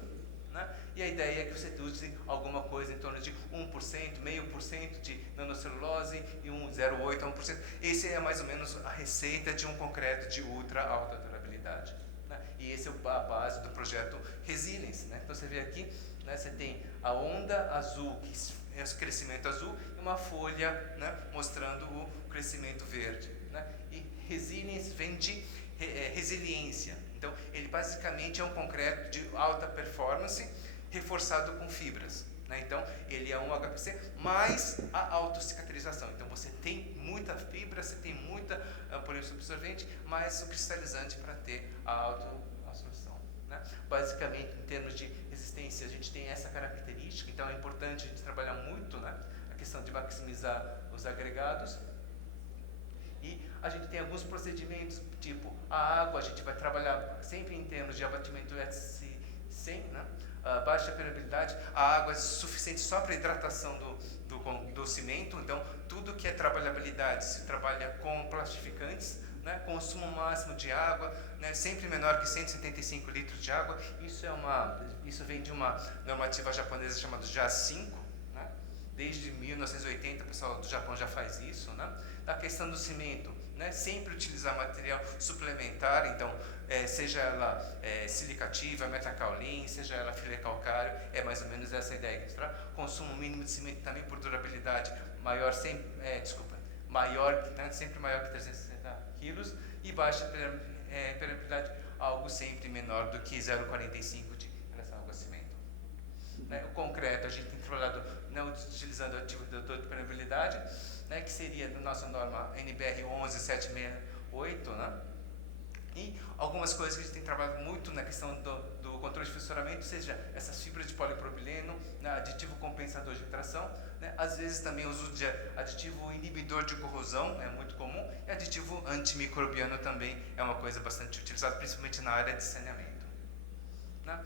Né? E a ideia é que você use alguma coisa em torno de 1%, 0,5% de nanocelulose e 0,8% a 1%. Esse é mais ou menos a receita de um concreto de ultra alta durabilidade. Né? E esse é a base do projeto Resilience. Né? Então você vê aqui, né, você tem a onda azul, que é o crescimento azul, e uma folha, né, mostrando o crescimento verde. Né? E Resilience vem de resiliência. Então, ele basicamente é um concreto de alta performance reforçado com fibras. Né? Então, ele é um HPC mais a autocicatrização. Então, você tem muita fibra, você tem muita polímero absorvente, mais o cristalizante para ter a autoabsorção. Né? Basicamente, em termos de resistência, a gente tem essa característica. Então, é importante a gente trabalhar muito, né, a questão de maximizar os agregados. E a gente tem alguns procedimentos, tipo a água, a gente vai trabalhar sempre em termos de abatimento SC100, né? Baixa permeabilidade, a água é suficiente só para hidratação do cimento. Então, tudo que é trabalhabilidade se trabalha com plastificantes, né? Consumo máximo de água, né? Sempre menor que 175 litros de água. Isso vem de uma normativa japonesa chamada JA5, né? Desde 1980 o pessoal do Japão já faz isso, né? A questão do cimento, né? Sempre utilizar material suplementar, então seja ela silicativa, metacaulin, seja ela filler calcário, é mais ou menos essa a ideia. Consumo mínimo de cimento também por durabilidade maior, sempre maior que 360 quilos, e baixa permeabilidade, algo sempre menor do que 0,45 de relação ao cimento. Né? O concreto, a gente tem trabalhado não utilizando o atividade de permeabilidade, né, que seria da nossa norma NBR 11768, né? E algumas coisas que a gente tem trabalhado muito na questão do controle de fissuramento, seja essas fibras de polipropileno, né, aditivo compensador de tração, né? Às vezes também o uso de aditivo inibidor de corrosão é muito comum, e aditivo antimicrobiano também é uma coisa bastante utilizada, principalmente na área de saneamento. Né?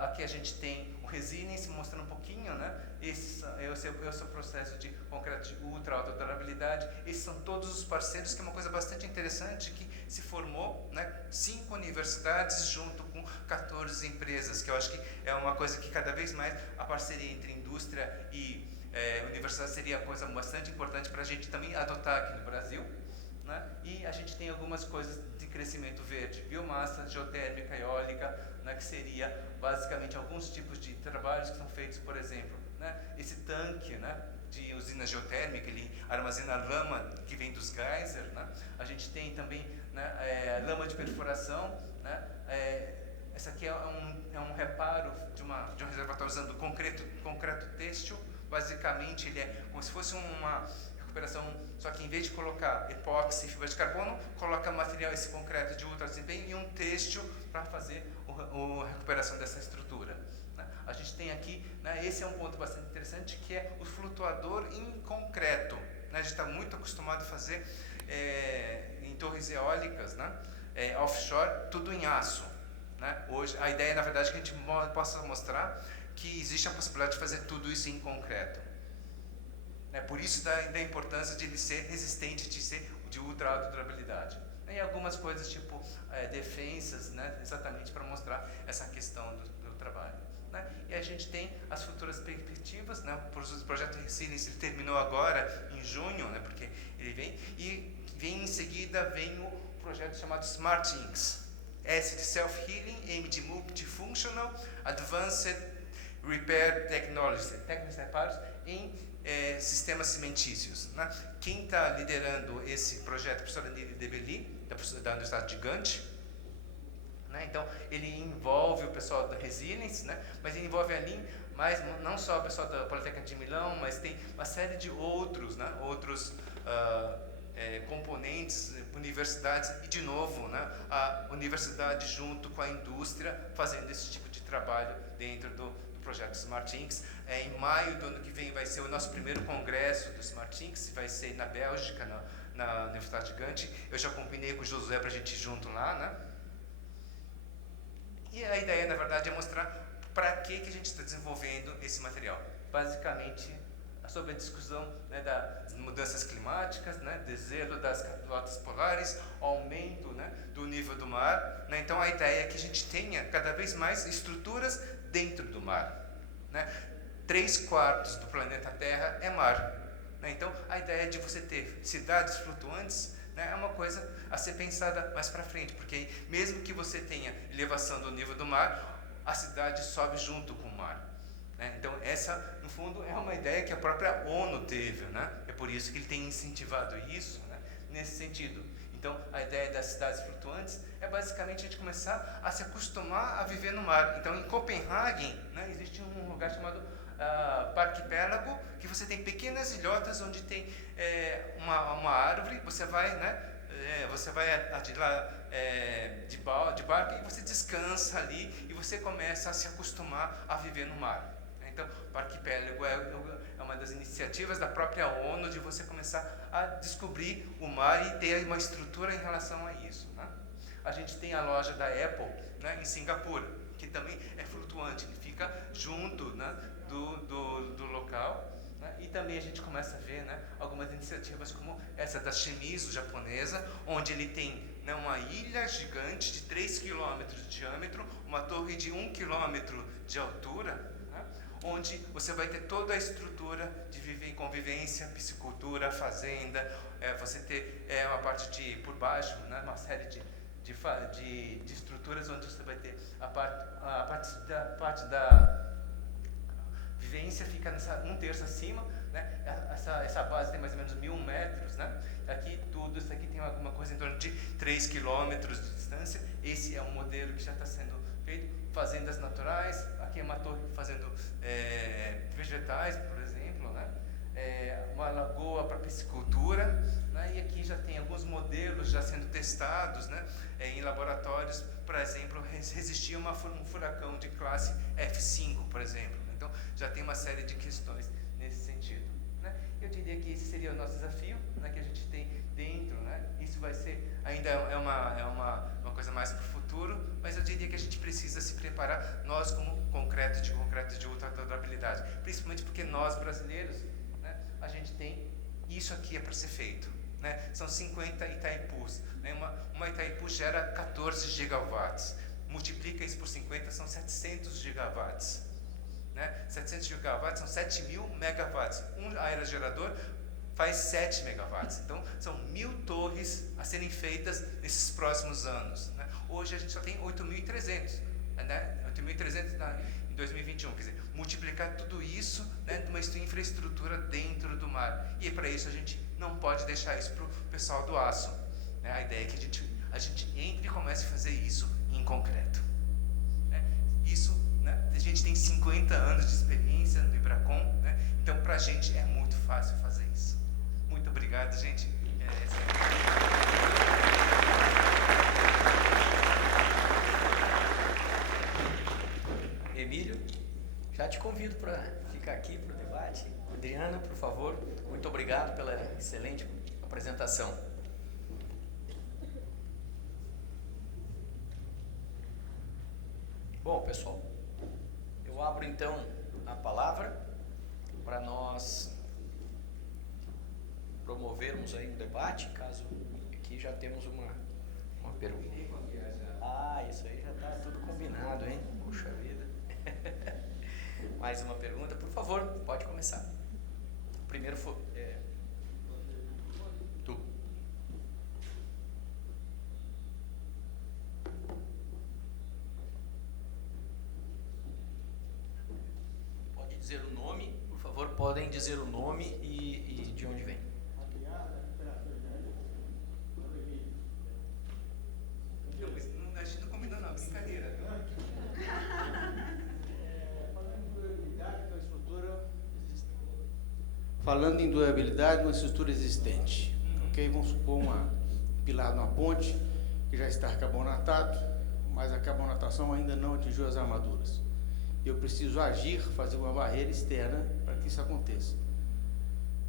Aqui a gente tem o Resilience mostrando um pouquinho, né? Esse é o processo de concreto de ultra alta durabilidade. Esses são todos os parceiros, que é uma coisa bastante interessante, que se formou, né? 5 universidades junto com 14 empresas, que eu acho que é uma coisa que cada vez mais a parceria entre indústria e universidade seria uma coisa bastante importante para a gente também adotar aqui no Brasil. Né? E a gente tem algumas coisas de crescimento verde, biomassa, geotérmica, eólica, né? Que seria basicamente alguns tipos de trabalhos que são feitos, por exemplo, né? Esse tanque, né, de usina geotérmica, ele armazena lama que vem dos geyser, né? A gente tem também, né, lama de perfuração, né? Essa aqui é um reparo de um reservatório usando concreto têxtil. Basicamente ele é como se fosse uma recuperação, só que em vez de colocar epóxi e fibra de carbono, coloca material, esse concreto de ultra desempenho, e um têxtil para fazer a recuperação dessa estrutura. Né? A gente tem aqui, né, esse é um ponto bastante interessante, que é o flutuador em concreto. Né? A gente está muito acostumado a fazer em torres eólicas, né? Offshore, tudo em aço. Né? Hoje, a ideia, na verdade, é que a gente possa mostrar que existe a possibilidade de fazer tudo isso em concreto. Por isso da importância de ele ser resistente, de ser de ultra alta durabilidade. E algumas coisas tipo defensas, né, exatamente para mostrar essa questão do trabalho. Né? E a gente tem as futuras perspectivas, né? O projeto Resilience terminou agora em junho, né, porque ele vem seguida vem o projeto chamado Smart Inks. S de Self-Healing, M de Multifunctional, Advanced Repair Technologies, técnicas reparos em sistemas cimentícios. Né? Quem está liderando esse projeto é a professora Nili Debelli, da Universidade de Gante. Né? Então, ele envolve o pessoal da Resilience, né? Mas ele envolve ali, mas não só o pessoal da Politécnica de Milão, mas tem uma série de outros, né? Outros componentes, universidades, e de novo, né? A universidade junto com a indústria fazendo esse tipo de trabalho dentro do projeto Smart Inks. Em maio do ano que vem vai ser o nosso primeiro congresso do Smart Inks, vai ser na Bélgica, na Universidade de Gante. Eu já combinei com o Josué para a gente ir junto lá, né? E a ideia, na verdade, é mostrar para que a gente está desenvolvendo esse material. Basicamente, sobre a discussão, né, das mudanças climáticas, né, desvelo das calotas polares, aumento, né, do nível do mar. Né? Então, a ideia é que a gente tenha cada vez mais estruturas dentro do mar. Né? 3/4 do planeta Terra é mar. Né? Então, a ideia de você ter cidades flutuantes, né, é uma coisa a ser pensada mais para frente, porque mesmo que você tenha elevação do nível do mar, a cidade sobe junto com o mar. Né? Então, essa, no fundo, é uma ideia que a própria ONU teve. Né? É por isso que ele tem incentivado isso, né, nesse sentido. Então, a ideia das cidades flutuantes é basicamente a gente começar a se acostumar a viver no mar. Então, em Copenhague, né, existe um lugar chamado Parquipélago, que você tem pequenas ilhotas onde tem uma árvore, você vai, né, você vai de barco e você descansa ali e você começa a se acostumar a viver no mar. Então, o Arquipélago é uma das iniciativas da própria ONU de você começar a descobrir o mar e ter uma estrutura em relação a isso. Né? A gente tem a loja da Apple, né, em Singapura, que também é flutuante, que fica junto, né, do local. Né? E também a gente começa a ver, né, algumas iniciativas como essa da Shimizu japonesa, onde ele tem, né, uma ilha gigante de 3 km de diâmetro, uma torre de 1 km de altura, né, onde você vai ter toda a estrutura de viver em convivência, piscicultura, fazenda, você ter uma parte de por baixo, né, uma série de estruturas onde você vai ter a parte da vivência fica nessa 1/3 acima, né? Essa base tem mais ou menos 1000 metros, né? Aqui tudo isso aqui tem alguma coisa em torno de 3 quilômetros de distância. Esse é um modelo que já está sendo feito, fazendas naturais. Aqui é uma torre fazendo vegetais, por exemplo, né? Uma lagoa para piscicultura, né? E aqui já tem alguns modelos já sendo testados, né? Em laboratórios, por exemplo, resistir a um furacão de classe F5, por exemplo. Então, já tem uma série de questões nesse sentido. Né? Eu diria que esse seria o nosso desafio, né, que a gente tem dentro. Né? Isso vai ser, ainda é uma coisa mais para o futuro, mas eu diria que a gente precisa se preparar, nós como concreto de ultra durabilidade. Principalmente porque nós, brasileiros, né, a gente tem isso aqui é para ser feito. Né? São 50 Itaipus. Né? Uma Itaipu gera 14 gigawatts. Multiplica isso por 50, são 700 gigawatts. Né? 700 gigawatts são 7.000 megawatts. Um aerogerador faz 7 megawatts. Então, são 1000 torres a serem feitas nesses próximos anos. Né? Hoje a gente só tem 8.300. Né? 8.300 em 2021. Quer dizer, multiplicar tudo isso, né, numa infraestrutura dentro do mar. E para isso a gente não pode deixar isso para o pessoal do aço. Né? A ideia é que a gente entre e comece a fazer isso em concreto. Né? Isso, né, a gente tem 50 anos de experiência no Ibracon, né? Então para a gente é muito fácil fazer isso. Muito obrigado, gente. Emílio, já te convido para ficar aqui para o debate. Adriana, por favor, muito obrigado pela excelente apresentação. Bom, pessoal, eu abro então a palavra para nós promovermos aí um debate, caso aqui já temos uma pergunta. Isso aí já está tudo combinado, hein? Puxa vida. Mais uma pergunta, por favor, pode começar. O primeiro foi... Tu. podem dizer o nome e de onde vem. A gente não combinou não, brincadeira. Falando em durabilidade, uma estrutura existente. Ok? Vamos supor um pilar de uma ponte que já está carbonatado, mas a carbonatação ainda não atingiu as armaduras. Eu preciso agir, fazer uma barreira externa para que isso aconteça.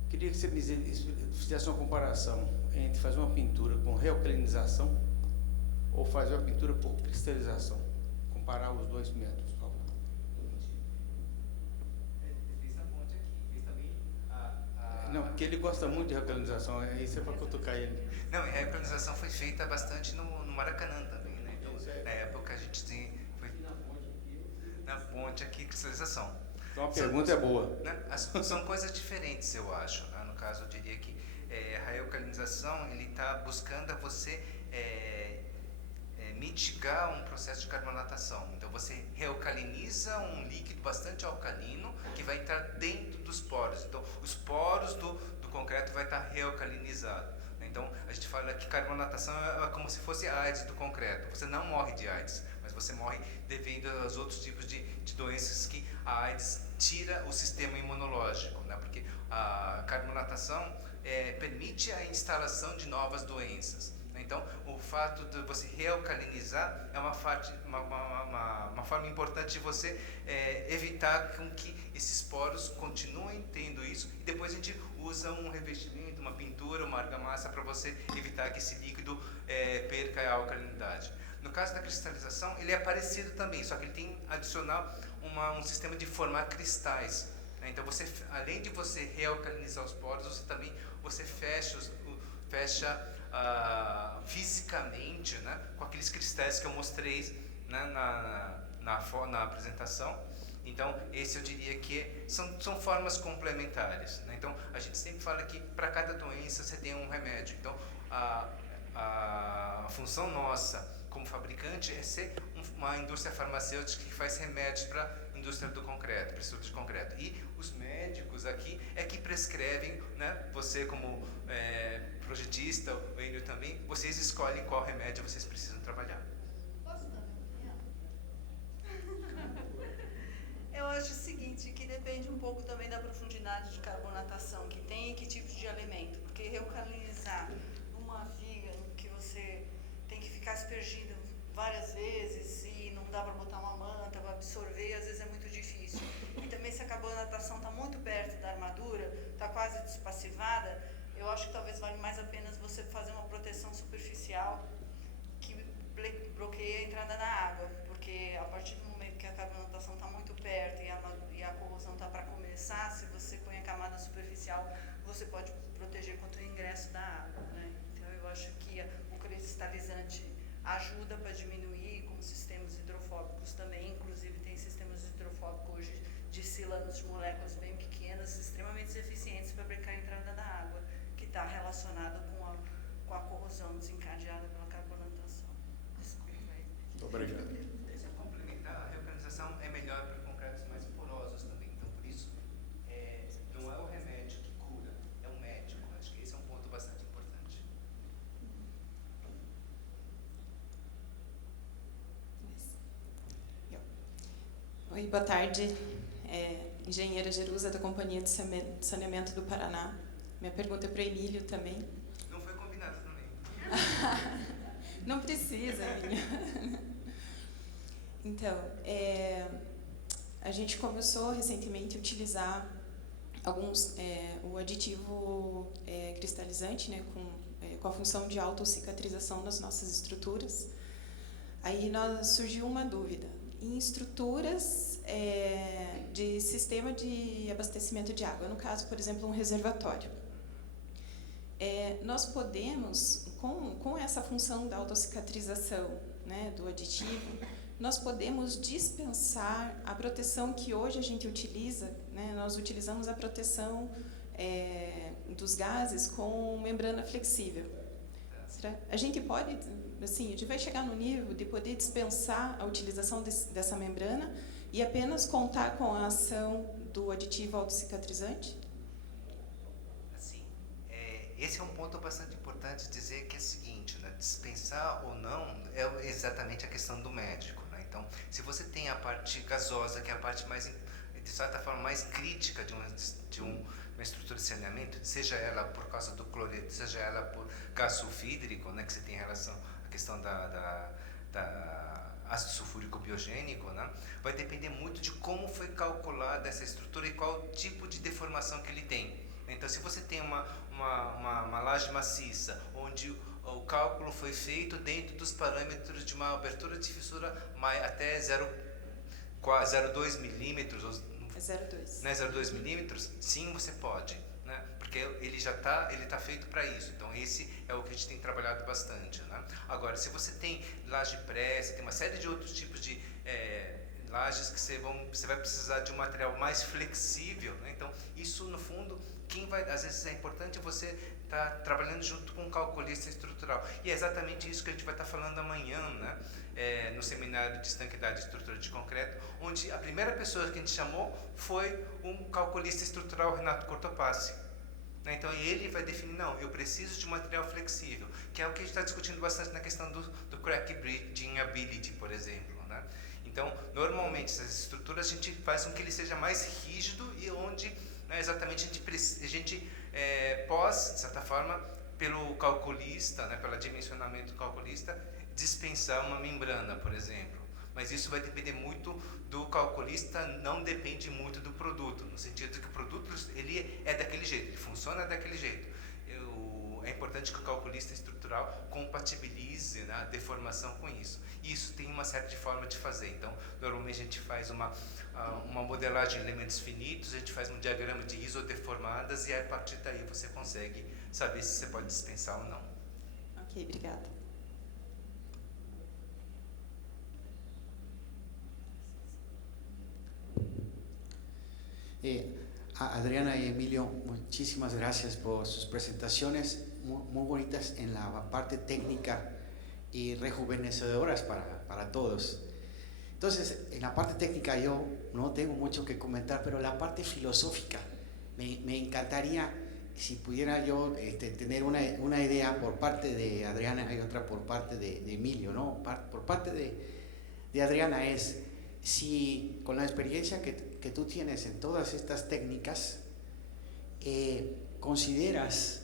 Queria que você me fizesse uma comparação entre fazer uma pintura com realcalinização ou fazer uma pintura por cristalização. Comparar os dois métodos, por favor. Fez a ponte aqui, fez também Não, porque ele gosta muito de reorganização, isso é para cutucar ele. Não, e a reorganização foi feita bastante no Maracanã também, né? Então, na época a gente foi na ponte aqui, cristalização. Então a pergunta é boa. Né? São coisas diferentes, eu acho. Né? No caso, eu diria que a reorganização, ele está buscando a você mitigar um processo de carbonatação. Então, você realcaliniza um líquido bastante alcalino que vai entrar dentro dos poros. Então, os poros do concreto vai estar realcalinizado. Então, a gente fala que carbonatação é como se fosse a AIDS do concreto. Você não morre de AIDS, mas você morre devido aos outros tipos de doenças que a AIDS tira o sistema imunológico, né? Porque a carbonatação permite a instalação de novas doenças. Então, o fato de você realcalinizar é uma forma importante de você evitar com que esses poros continuem tendo isso, e depois a gente usa um revestimento, uma pintura, uma argamassa para você evitar que esse líquido perca a alcalinidade. No caso da cristalização, ele é parecido também, só que ele tem adicional um sistema de formar cristais. Então, além de você realcalinizar os poros, você fecha fisicamente, né, com aqueles cristais que eu mostrei, né, na apresentação. Então, esse eu diria que são formas complementares, né? Então, a gente sempre fala que para cada doença você tem um remédio. Então, a função nossa como fabricante é ser uma indústria farmacêutica que faz remédios para a indústria do concreto, para a estrutura de concreto. E os médicos aqui é que prescrevem, né? Você como projetista, o Enio também, vocês escolhem qual remédio vocês precisam trabalhar. Posso dar minha opinião? Eu acho o seguinte, que depende um pouco também da profundidade de carbonatação que tem e que tipo de elemento. Porque realcalinizar uma viga que você tem que ficar aspergindo várias vezes e não dá para botar uma manta, para absorver, às vezes é muito difícil. E também se a carbonatação está muito perto da armadura, está quase despassivada, eu acho que talvez vale mais a pena você fazer uma proteção superficial que bloqueie a entrada da água, porque a partir do momento que a carbonatação está muito perto e a corrosão está para começar, se você põe a camada superficial, você pode proteger contra o ingresso da água, né? Então eu acho que o cristalizante ajuda para diminuir, com sistemas hidrofóbicos também, inclusive tem sistemas hidrofóbicos hoje de silanos de moléculas bem pequenas, extremamente eficientes para brecar a entrada da água, que está relacionado com a corrosão desencadeada pela carbonatação. Desculpa aí. Obrigado. Deixa eu complementar, a reorganização é melhor para concretos mais porosos também. Então, por isso, não é o remédio que cura, é o médico. Acho que esse é um ponto bastante importante. Oi, boa tarde. Engenheira Jerusa, da Companhia de Saneamento do Paraná. Minha pergunta é para o Emílio também. Não foi combinado também. Não precisa, minha. Então, a gente começou recentemente a utilizar o aditivo cristalizante, né, com a função de autocicatrização das nossas estruturas. Aí surgiu uma dúvida. Em estruturas de sistema de abastecimento de água, no caso, por exemplo, um reservatório, nós podemos, com essa função da autocicatrização, né, do aditivo, nós podemos dispensar a proteção que hoje a gente utiliza, né, nós utilizamos a proteção dos gases com membrana flexível. A gente pode, assim, a gente vai chegar no nível de poder dispensar a utilização dessa membrana e apenas contar com a ação do aditivo autocicatrizante? Assim, esse é um ponto bastante importante dizer, que é o seguinte, né? Dispensar ou não é exatamente a questão do médico, né? Então, se você tem a parte gasosa, que é a parte mais, de certa forma, mais crítica de uma estrutura de saneamento, seja ela por causa do cloreto, seja ela por gás sulfídrico, né, que você tem em relação à questão da ácido sulfúrico biogênico, né, vai depender muito de como foi calculada essa estrutura e qual tipo de deformação que ele tem. Então, se você tem uma laje maciça, onde o cálculo foi feito dentro dos parâmetros de uma abertura de fissura até 0,2 milímetros, 0,2. né, 0,2 milímetros, sim, você pode, né, porque ele está feito para isso. Então, esse é o que a gente tem trabalhado bastante, né. Agora, se você tem laje pré, você tem uma série de outros tipos de lajes que você vai precisar de um material mais flexível, né? Então, isso, no fundo, às vezes é importante você estar trabalhando junto com um calculista estrutural. E é exatamente isso que a gente vai estar falando amanhã, né? No seminário de estanquidade e estrutura de concreto, onde a primeira pessoa que a gente chamou foi um calculista estrutural, Renato Cortopassi. Então, ele vai definir, não, eu preciso de um material flexível, que é o que a gente está discutindo bastante na questão do crack bridging ability, por exemplo, né? Então, normalmente, essas estruturas a gente faz com que ele seja mais rígido e onde, né, exatamente a gente pode, de certa forma, pelo calculista, né, pelo dimensionamento do calculista, dispensar uma membrana, por exemplo. Mas isso vai depender muito do calculista, não depende muito do produto, no sentido que o produto ele é daquele jeito, ele funciona daquele jeito. É importante que o calculista estrutural compatibilize, né, a deformação com isso. E isso tem uma série de formas de fazer. Então, normalmente a gente faz uma modelagem de elementos finitos, a gente faz um diagrama de isodeformadas e a partir daí você consegue saber se você pode dispensar ou não. Ok, obrigada. Adriana y Emilio, muchísimas gracias por sus presentaciones muy bonitas en la parte técnica y rejuvenecedoras para todos. Entonces, en la parte técnica yo no tengo mucho que comentar, pero la parte filosófica me encantaría si pudiera yo tener una idea por parte de Adriana y otra por parte de Emilio, ¿no? Por parte de Adriana es, si con la experiencia que tú tienes en todas estas técnicas, consideras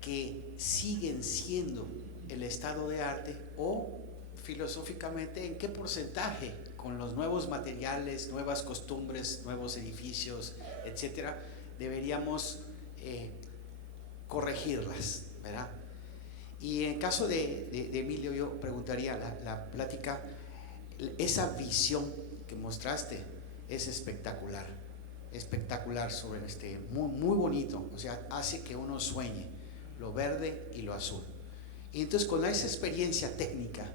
que siguen siendo el estado de arte o filosóficamente en qué porcentaje con los nuevos materiales, nuevas costumbres, nuevos edificios, etcétera, deberíamos corregirlas, ¿verdad? Y en caso de Emilio, yo preguntaría la plática, esa visión que mostraste es espectacular sobre muy, muy bonito, o sea, hace que uno sueñe lo verde y lo azul. Y entonces con esa experiencia técnica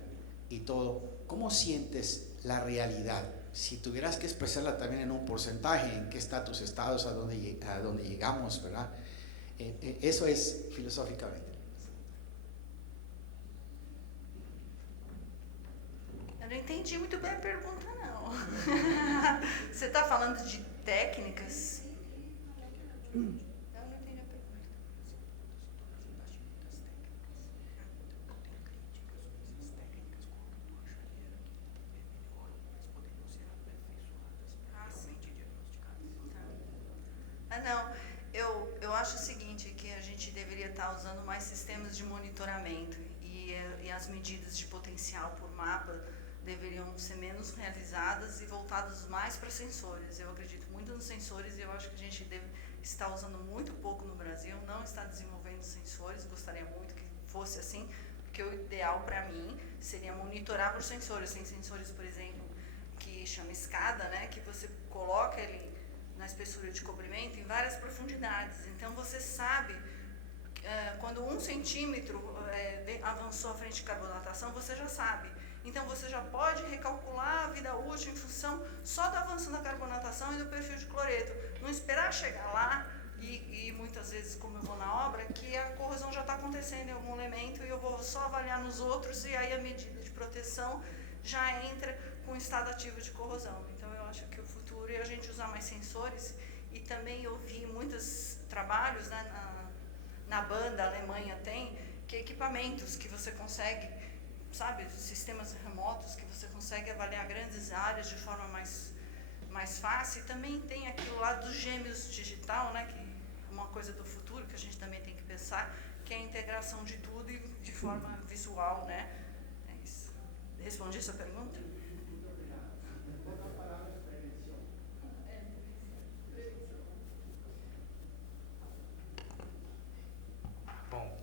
y todo, ¿cómo sientes la realidad? Si tuvieras que expresarla también en un porcentaje, en qué estatus estados, a dónde llegamos, ¿verdad? Eso es filosóficamente. Eu não entendi muito bem a pergunta, não. Você está falando de técnicas? Eu não entendi a pergunta. Ah, sim. Ah, não. Eu acho o seguinte, que a gente deveria estar usando mais sistemas de monitoramento e as medidas de potencial por mapa deveriam ser menos realizadas e voltadas mais para sensores. Eu acredito muito nos sensores e eu acho que a gente está usando muito pouco no Brasil, não está desenvolvendo sensores, gostaria muito que fosse assim, porque o ideal para mim seria monitorar por sensores. Tem sensores, por exemplo, que chama escada, né, que você coloca ele na espessura de cobrimento em várias profundidades. Então você sabe, quando 1 centímetro avançou à frente de carbonatação, você já sabe. Então você já pode recalcular a vida útil em função só do avanço da carbonatação e do perfil de cloreto. Não esperar chegar lá e muitas vezes, como eu vou na obra, que a corrosão já está acontecendo em algum elemento e eu vou só avaliar nos outros e aí a medida de proteção já entra com estado ativo de corrosão. Então eu acho que o futuro é a gente usar mais sensores, e também eu vi muitos trabalhos, né, na banda, a Alemanha tem, que equipamentos que você consegue, sabe, sistemas remotos que você consegue avaliar grandes áreas de forma mais fácil. E também tem aquilo lá dos gêmeos digital, né, que é uma coisa do futuro que a gente também tem que pensar, que é a integração de tudo e de forma visual, né? É isso. Respondi a sua pergunta? Bom,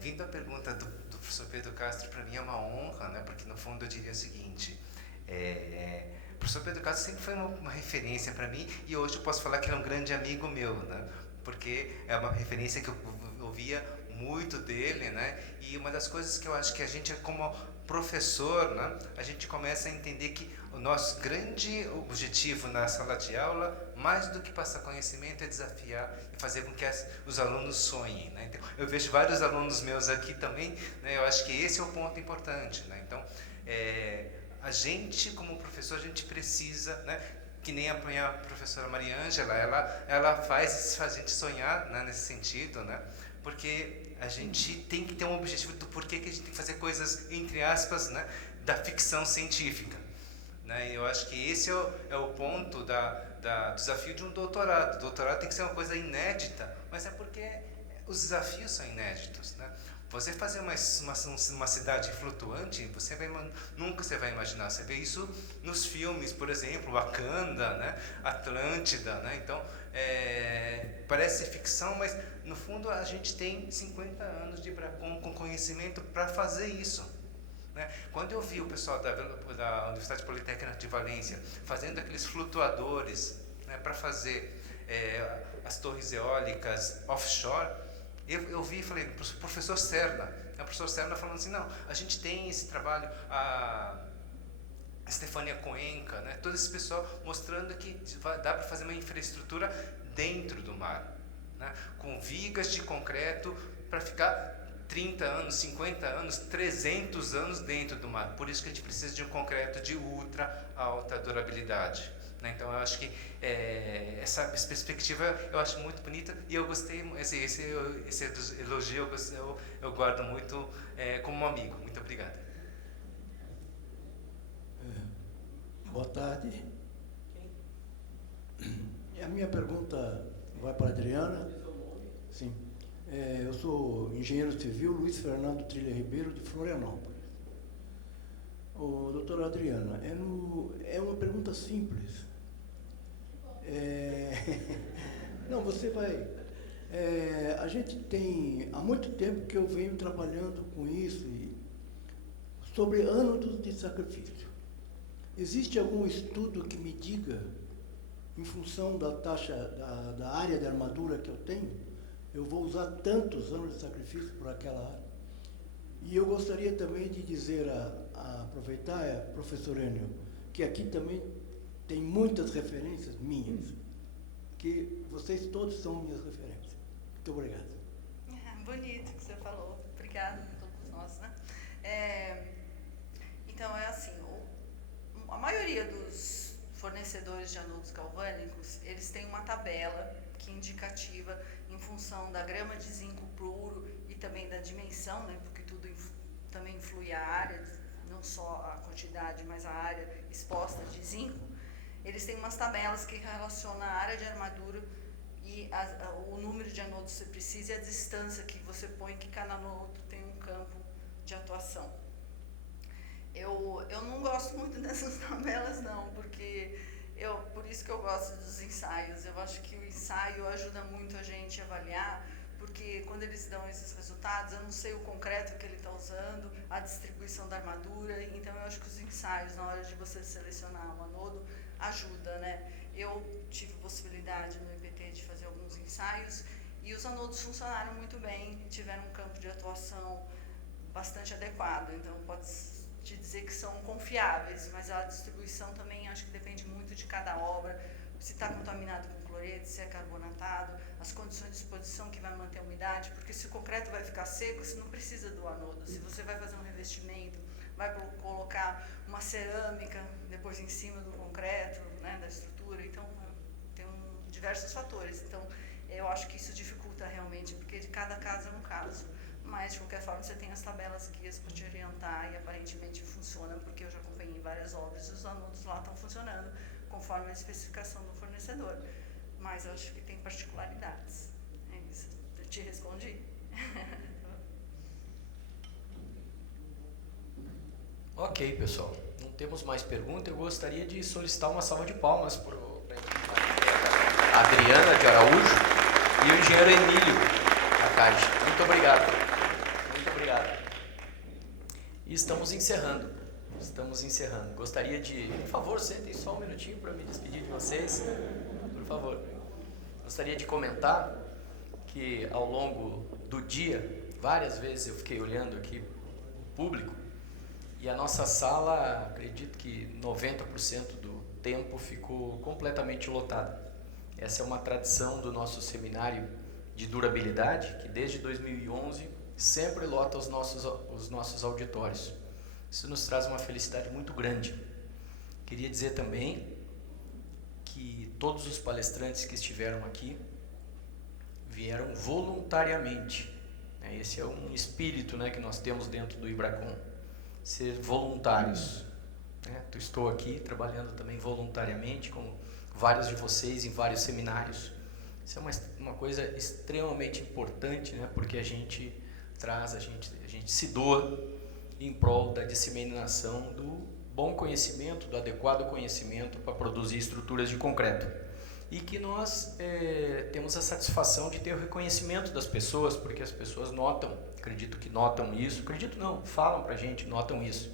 vindo a pergunta do professor Pedro Castro, para mim é uma honra, né? Porque no fundo eu diria o seguinte: o professor Pedro Castro sempre foi uma referência para mim, e hoje eu posso falar que ele é um grande amigo meu, né? Porque é uma referência que eu ouvia muito dele, né? E uma das coisas que eu acho que a gente, como professor, né, a gente começa a entender que o nosso grande objetivo na sala de aula, mais do que passar conhecimento, é desafiar e fazer com que os alunos sonhem, né? Então, eu vejo vários alunos meus aqui também, né? Eu acho que esse é o ponto importante, né? Então, a gente, como professor, a gente precisa, né? Que nem a minha professora Maria Ângela, ela faz a gente sonhar, né, nesse sentido, né? Porque a gente tem que ter um objetivo do porquê que a gente tem que fazer coisas, entre aspas, né, da ficção científica, né? E eu acho que esse é o ponto do desafio de um doutorado. O doutorado tem que ser uma coisa inédita, mas é porque os desafios são inéditos, né? Você fazer uma cidade flutuante, nunca você vai imaginar. Você vê isso nos filmes, por exemplo, Wakanda, né? Atlântida, né? Então, parece ficção, mas no fundo a gente tem 50 anos com conhecimento para fazer isso, né? Quando eu vi o pessoal da Universidade Politécnica de Valência fazendo aqueles flutuadores, né, para fazer as torres eólicas offshore, eu vi e falei, professor Serna, o professor Serna falando assim, não, a gente tem esse trabalho, a Stefania Coenca, né, todo esse pessoal mostrando que dá para fazer uma infraestrutura dentro do mar, né, com vigas de concreto para ficar 30 anos, 50 anos, 300 anos dentro do mar. Por isso que a gente precisa de um concreto de ultra alta durabilidade, né? Então eu acho que essa perspectiva eu acho muito bonita, e eu gostei, esse elogio eu guardo muito como um amigo. Muito obrigado. Boa tarde. A minha pergunta vai para a Adriana. Sim. Eu sou engenheiro civil Luiz Fernando Trilha Ribeiro, de Florianópolis. Doutora Adriana, é uma pergunta simples. Não, você vai... a gente tem... Há muito tempo que eu venho trabalhando com isso, sobre ânodos de sacrifício. Existe algum estudo que me diga, em função da taxa, da área de armadura que eu tenho, eu vou usar tantos anos de sacrifício por aquela área? E eu gostaria também de dizer, aproveitar, professor Enio, que aqui também tem muitas referências minhas, que vocês todos são minhas referências. Muito obrigado. Bonito que você falou. Obrigada a todos nós, né? Então, é assim, a maioria dos fornecedores de anodos galvânicos, eles têm uma tabela que é indicativa em função da grama de zinco puro e também da dimensão, né? Porque tudo também influi a área, não só a quantidade, mas a área exposta de zinco. Eles têm umas tabelas que relacionam a área de armadura e o número de anodos que você precisa e a distância que você põe, que cada anodo tem um campo de atuação. Eu não gosto muito dessas tabelas, não, porque por isso que eu gosto dos ensaios. Eu acho que o ensaio ajuda muito a gente a avaliar, porque quando eles dão esses resultados, eu não sei o concreto que ele está usando, a distribuição da armadura, então eu acho que os ensaios, na hora de você selecionar um anodo, ajuda, né? Eu tive possibilidade no IPT de fazer alguns ensaios e os anodos funcionaram muito bem, tiveram um campo de atuação bastante adequado, então pode te dizer que são confiáveis, mas a distribuição também acho que depende muito de cada obra, se está contaminado com cloreto, se é carbonatado, as condições de exposição que vai manter a umidade, porque se o concreto vai ficar seco, você não precisa do anodo. Se você vai fazer um revestimento, vai colocar uma cerâmica depois em cima do concreto, né, da estrutura. Então, tem diversos fatores. Então, eu acho que isso dificulta realmente, porque de cada caso é um caso. Mas, de qualquer forma, você tem as tabelas guias para te orientar e aparentemente funciona, porque eu já acompanhei várias obras e os anudos lá estão funcionando conforme a especificação do fornecedor. Mas eu acho que tem particularidades. É isso. Eu te respondi? Ok, pessoal. Não temos mais perguntas. Eu gostaria de solicitar uma salva de palmas para a Adriana de Araújo e o engenheiro Emílio Takagi. Muito obrigado. Muito obrigado. E estamos encerrando. Gostaria de... Por favor, sentem só um minutinho para me despedir de vocês. Por favor. Gostaria de comentar que ao longo do dia, várias vezes eu fiquei olhando aqui o público e a nossa sala, acredito que 90% do tempo ficou completamente lotada. Essa é uma tradição do nosso seminário de durabilidade, que desde 2011 sempre lota os nossos auditórios. Isso nos traz uma felicidade muito grande. Queria dizer também que todos os palestrantes que estiveram aqui vieram voluntariamente. Esse é um espírito, né, que nós temos dentro do Ibracon, ser voluntários. Estou aqui trabalhando também voluntariamente, como vários de vocês em vários seminários. Isso é uma coisa extremamente importante, né, porque a gente traz, a gente se doa em prol da disseminação do bom conhecimento, do adequado conhecimento para produzir estruturas de concreto. E que nós temos a satisfação de ter o reconhecimento das pessoas, porque as pessoas notam, acredito que notam isso, acredito não, falam para a gente, notam isso.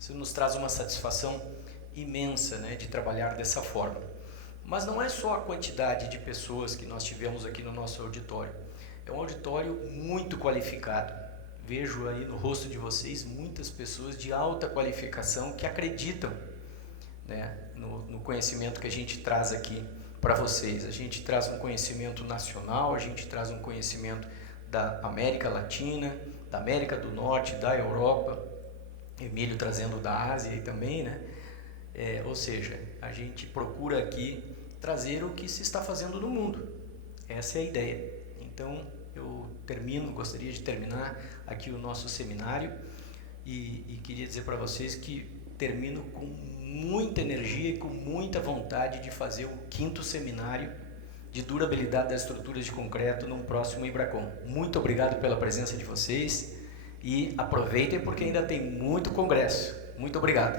Isso nos traz uma satisfação imensa, né, de trabalhar dessa forma. Mas não é só a quantidade de pessoas que nós tivemos aqui no nosso auditório. É um auditório muito qualificado. Vejo aí no rosto de vocês muitas pessoas de alta qualificação que acreditam, né, no conhecimento que a gente traz aqui para vocês. A gente traz um conhecimento nacional, a gente traz um conhecimento da América Latina, da América do Norte, da Europa, Emílio trazendo da Ásia aí também, né? Ou seja, a gente procura aqui trazer o que se está fazendo no mundo. Essa é a ideia. Então, gostaria de terminar aqui o nosso seminário e queria dizer para vocês que termino com muita energia e com muita vontade de fazer o 5º seminário de durabilidade das estruturas de concreto num próximo Ibracon. Muito obrigado pela presença de vocês e aproveitem porque ainda tem muito congresso. Muito obrigado.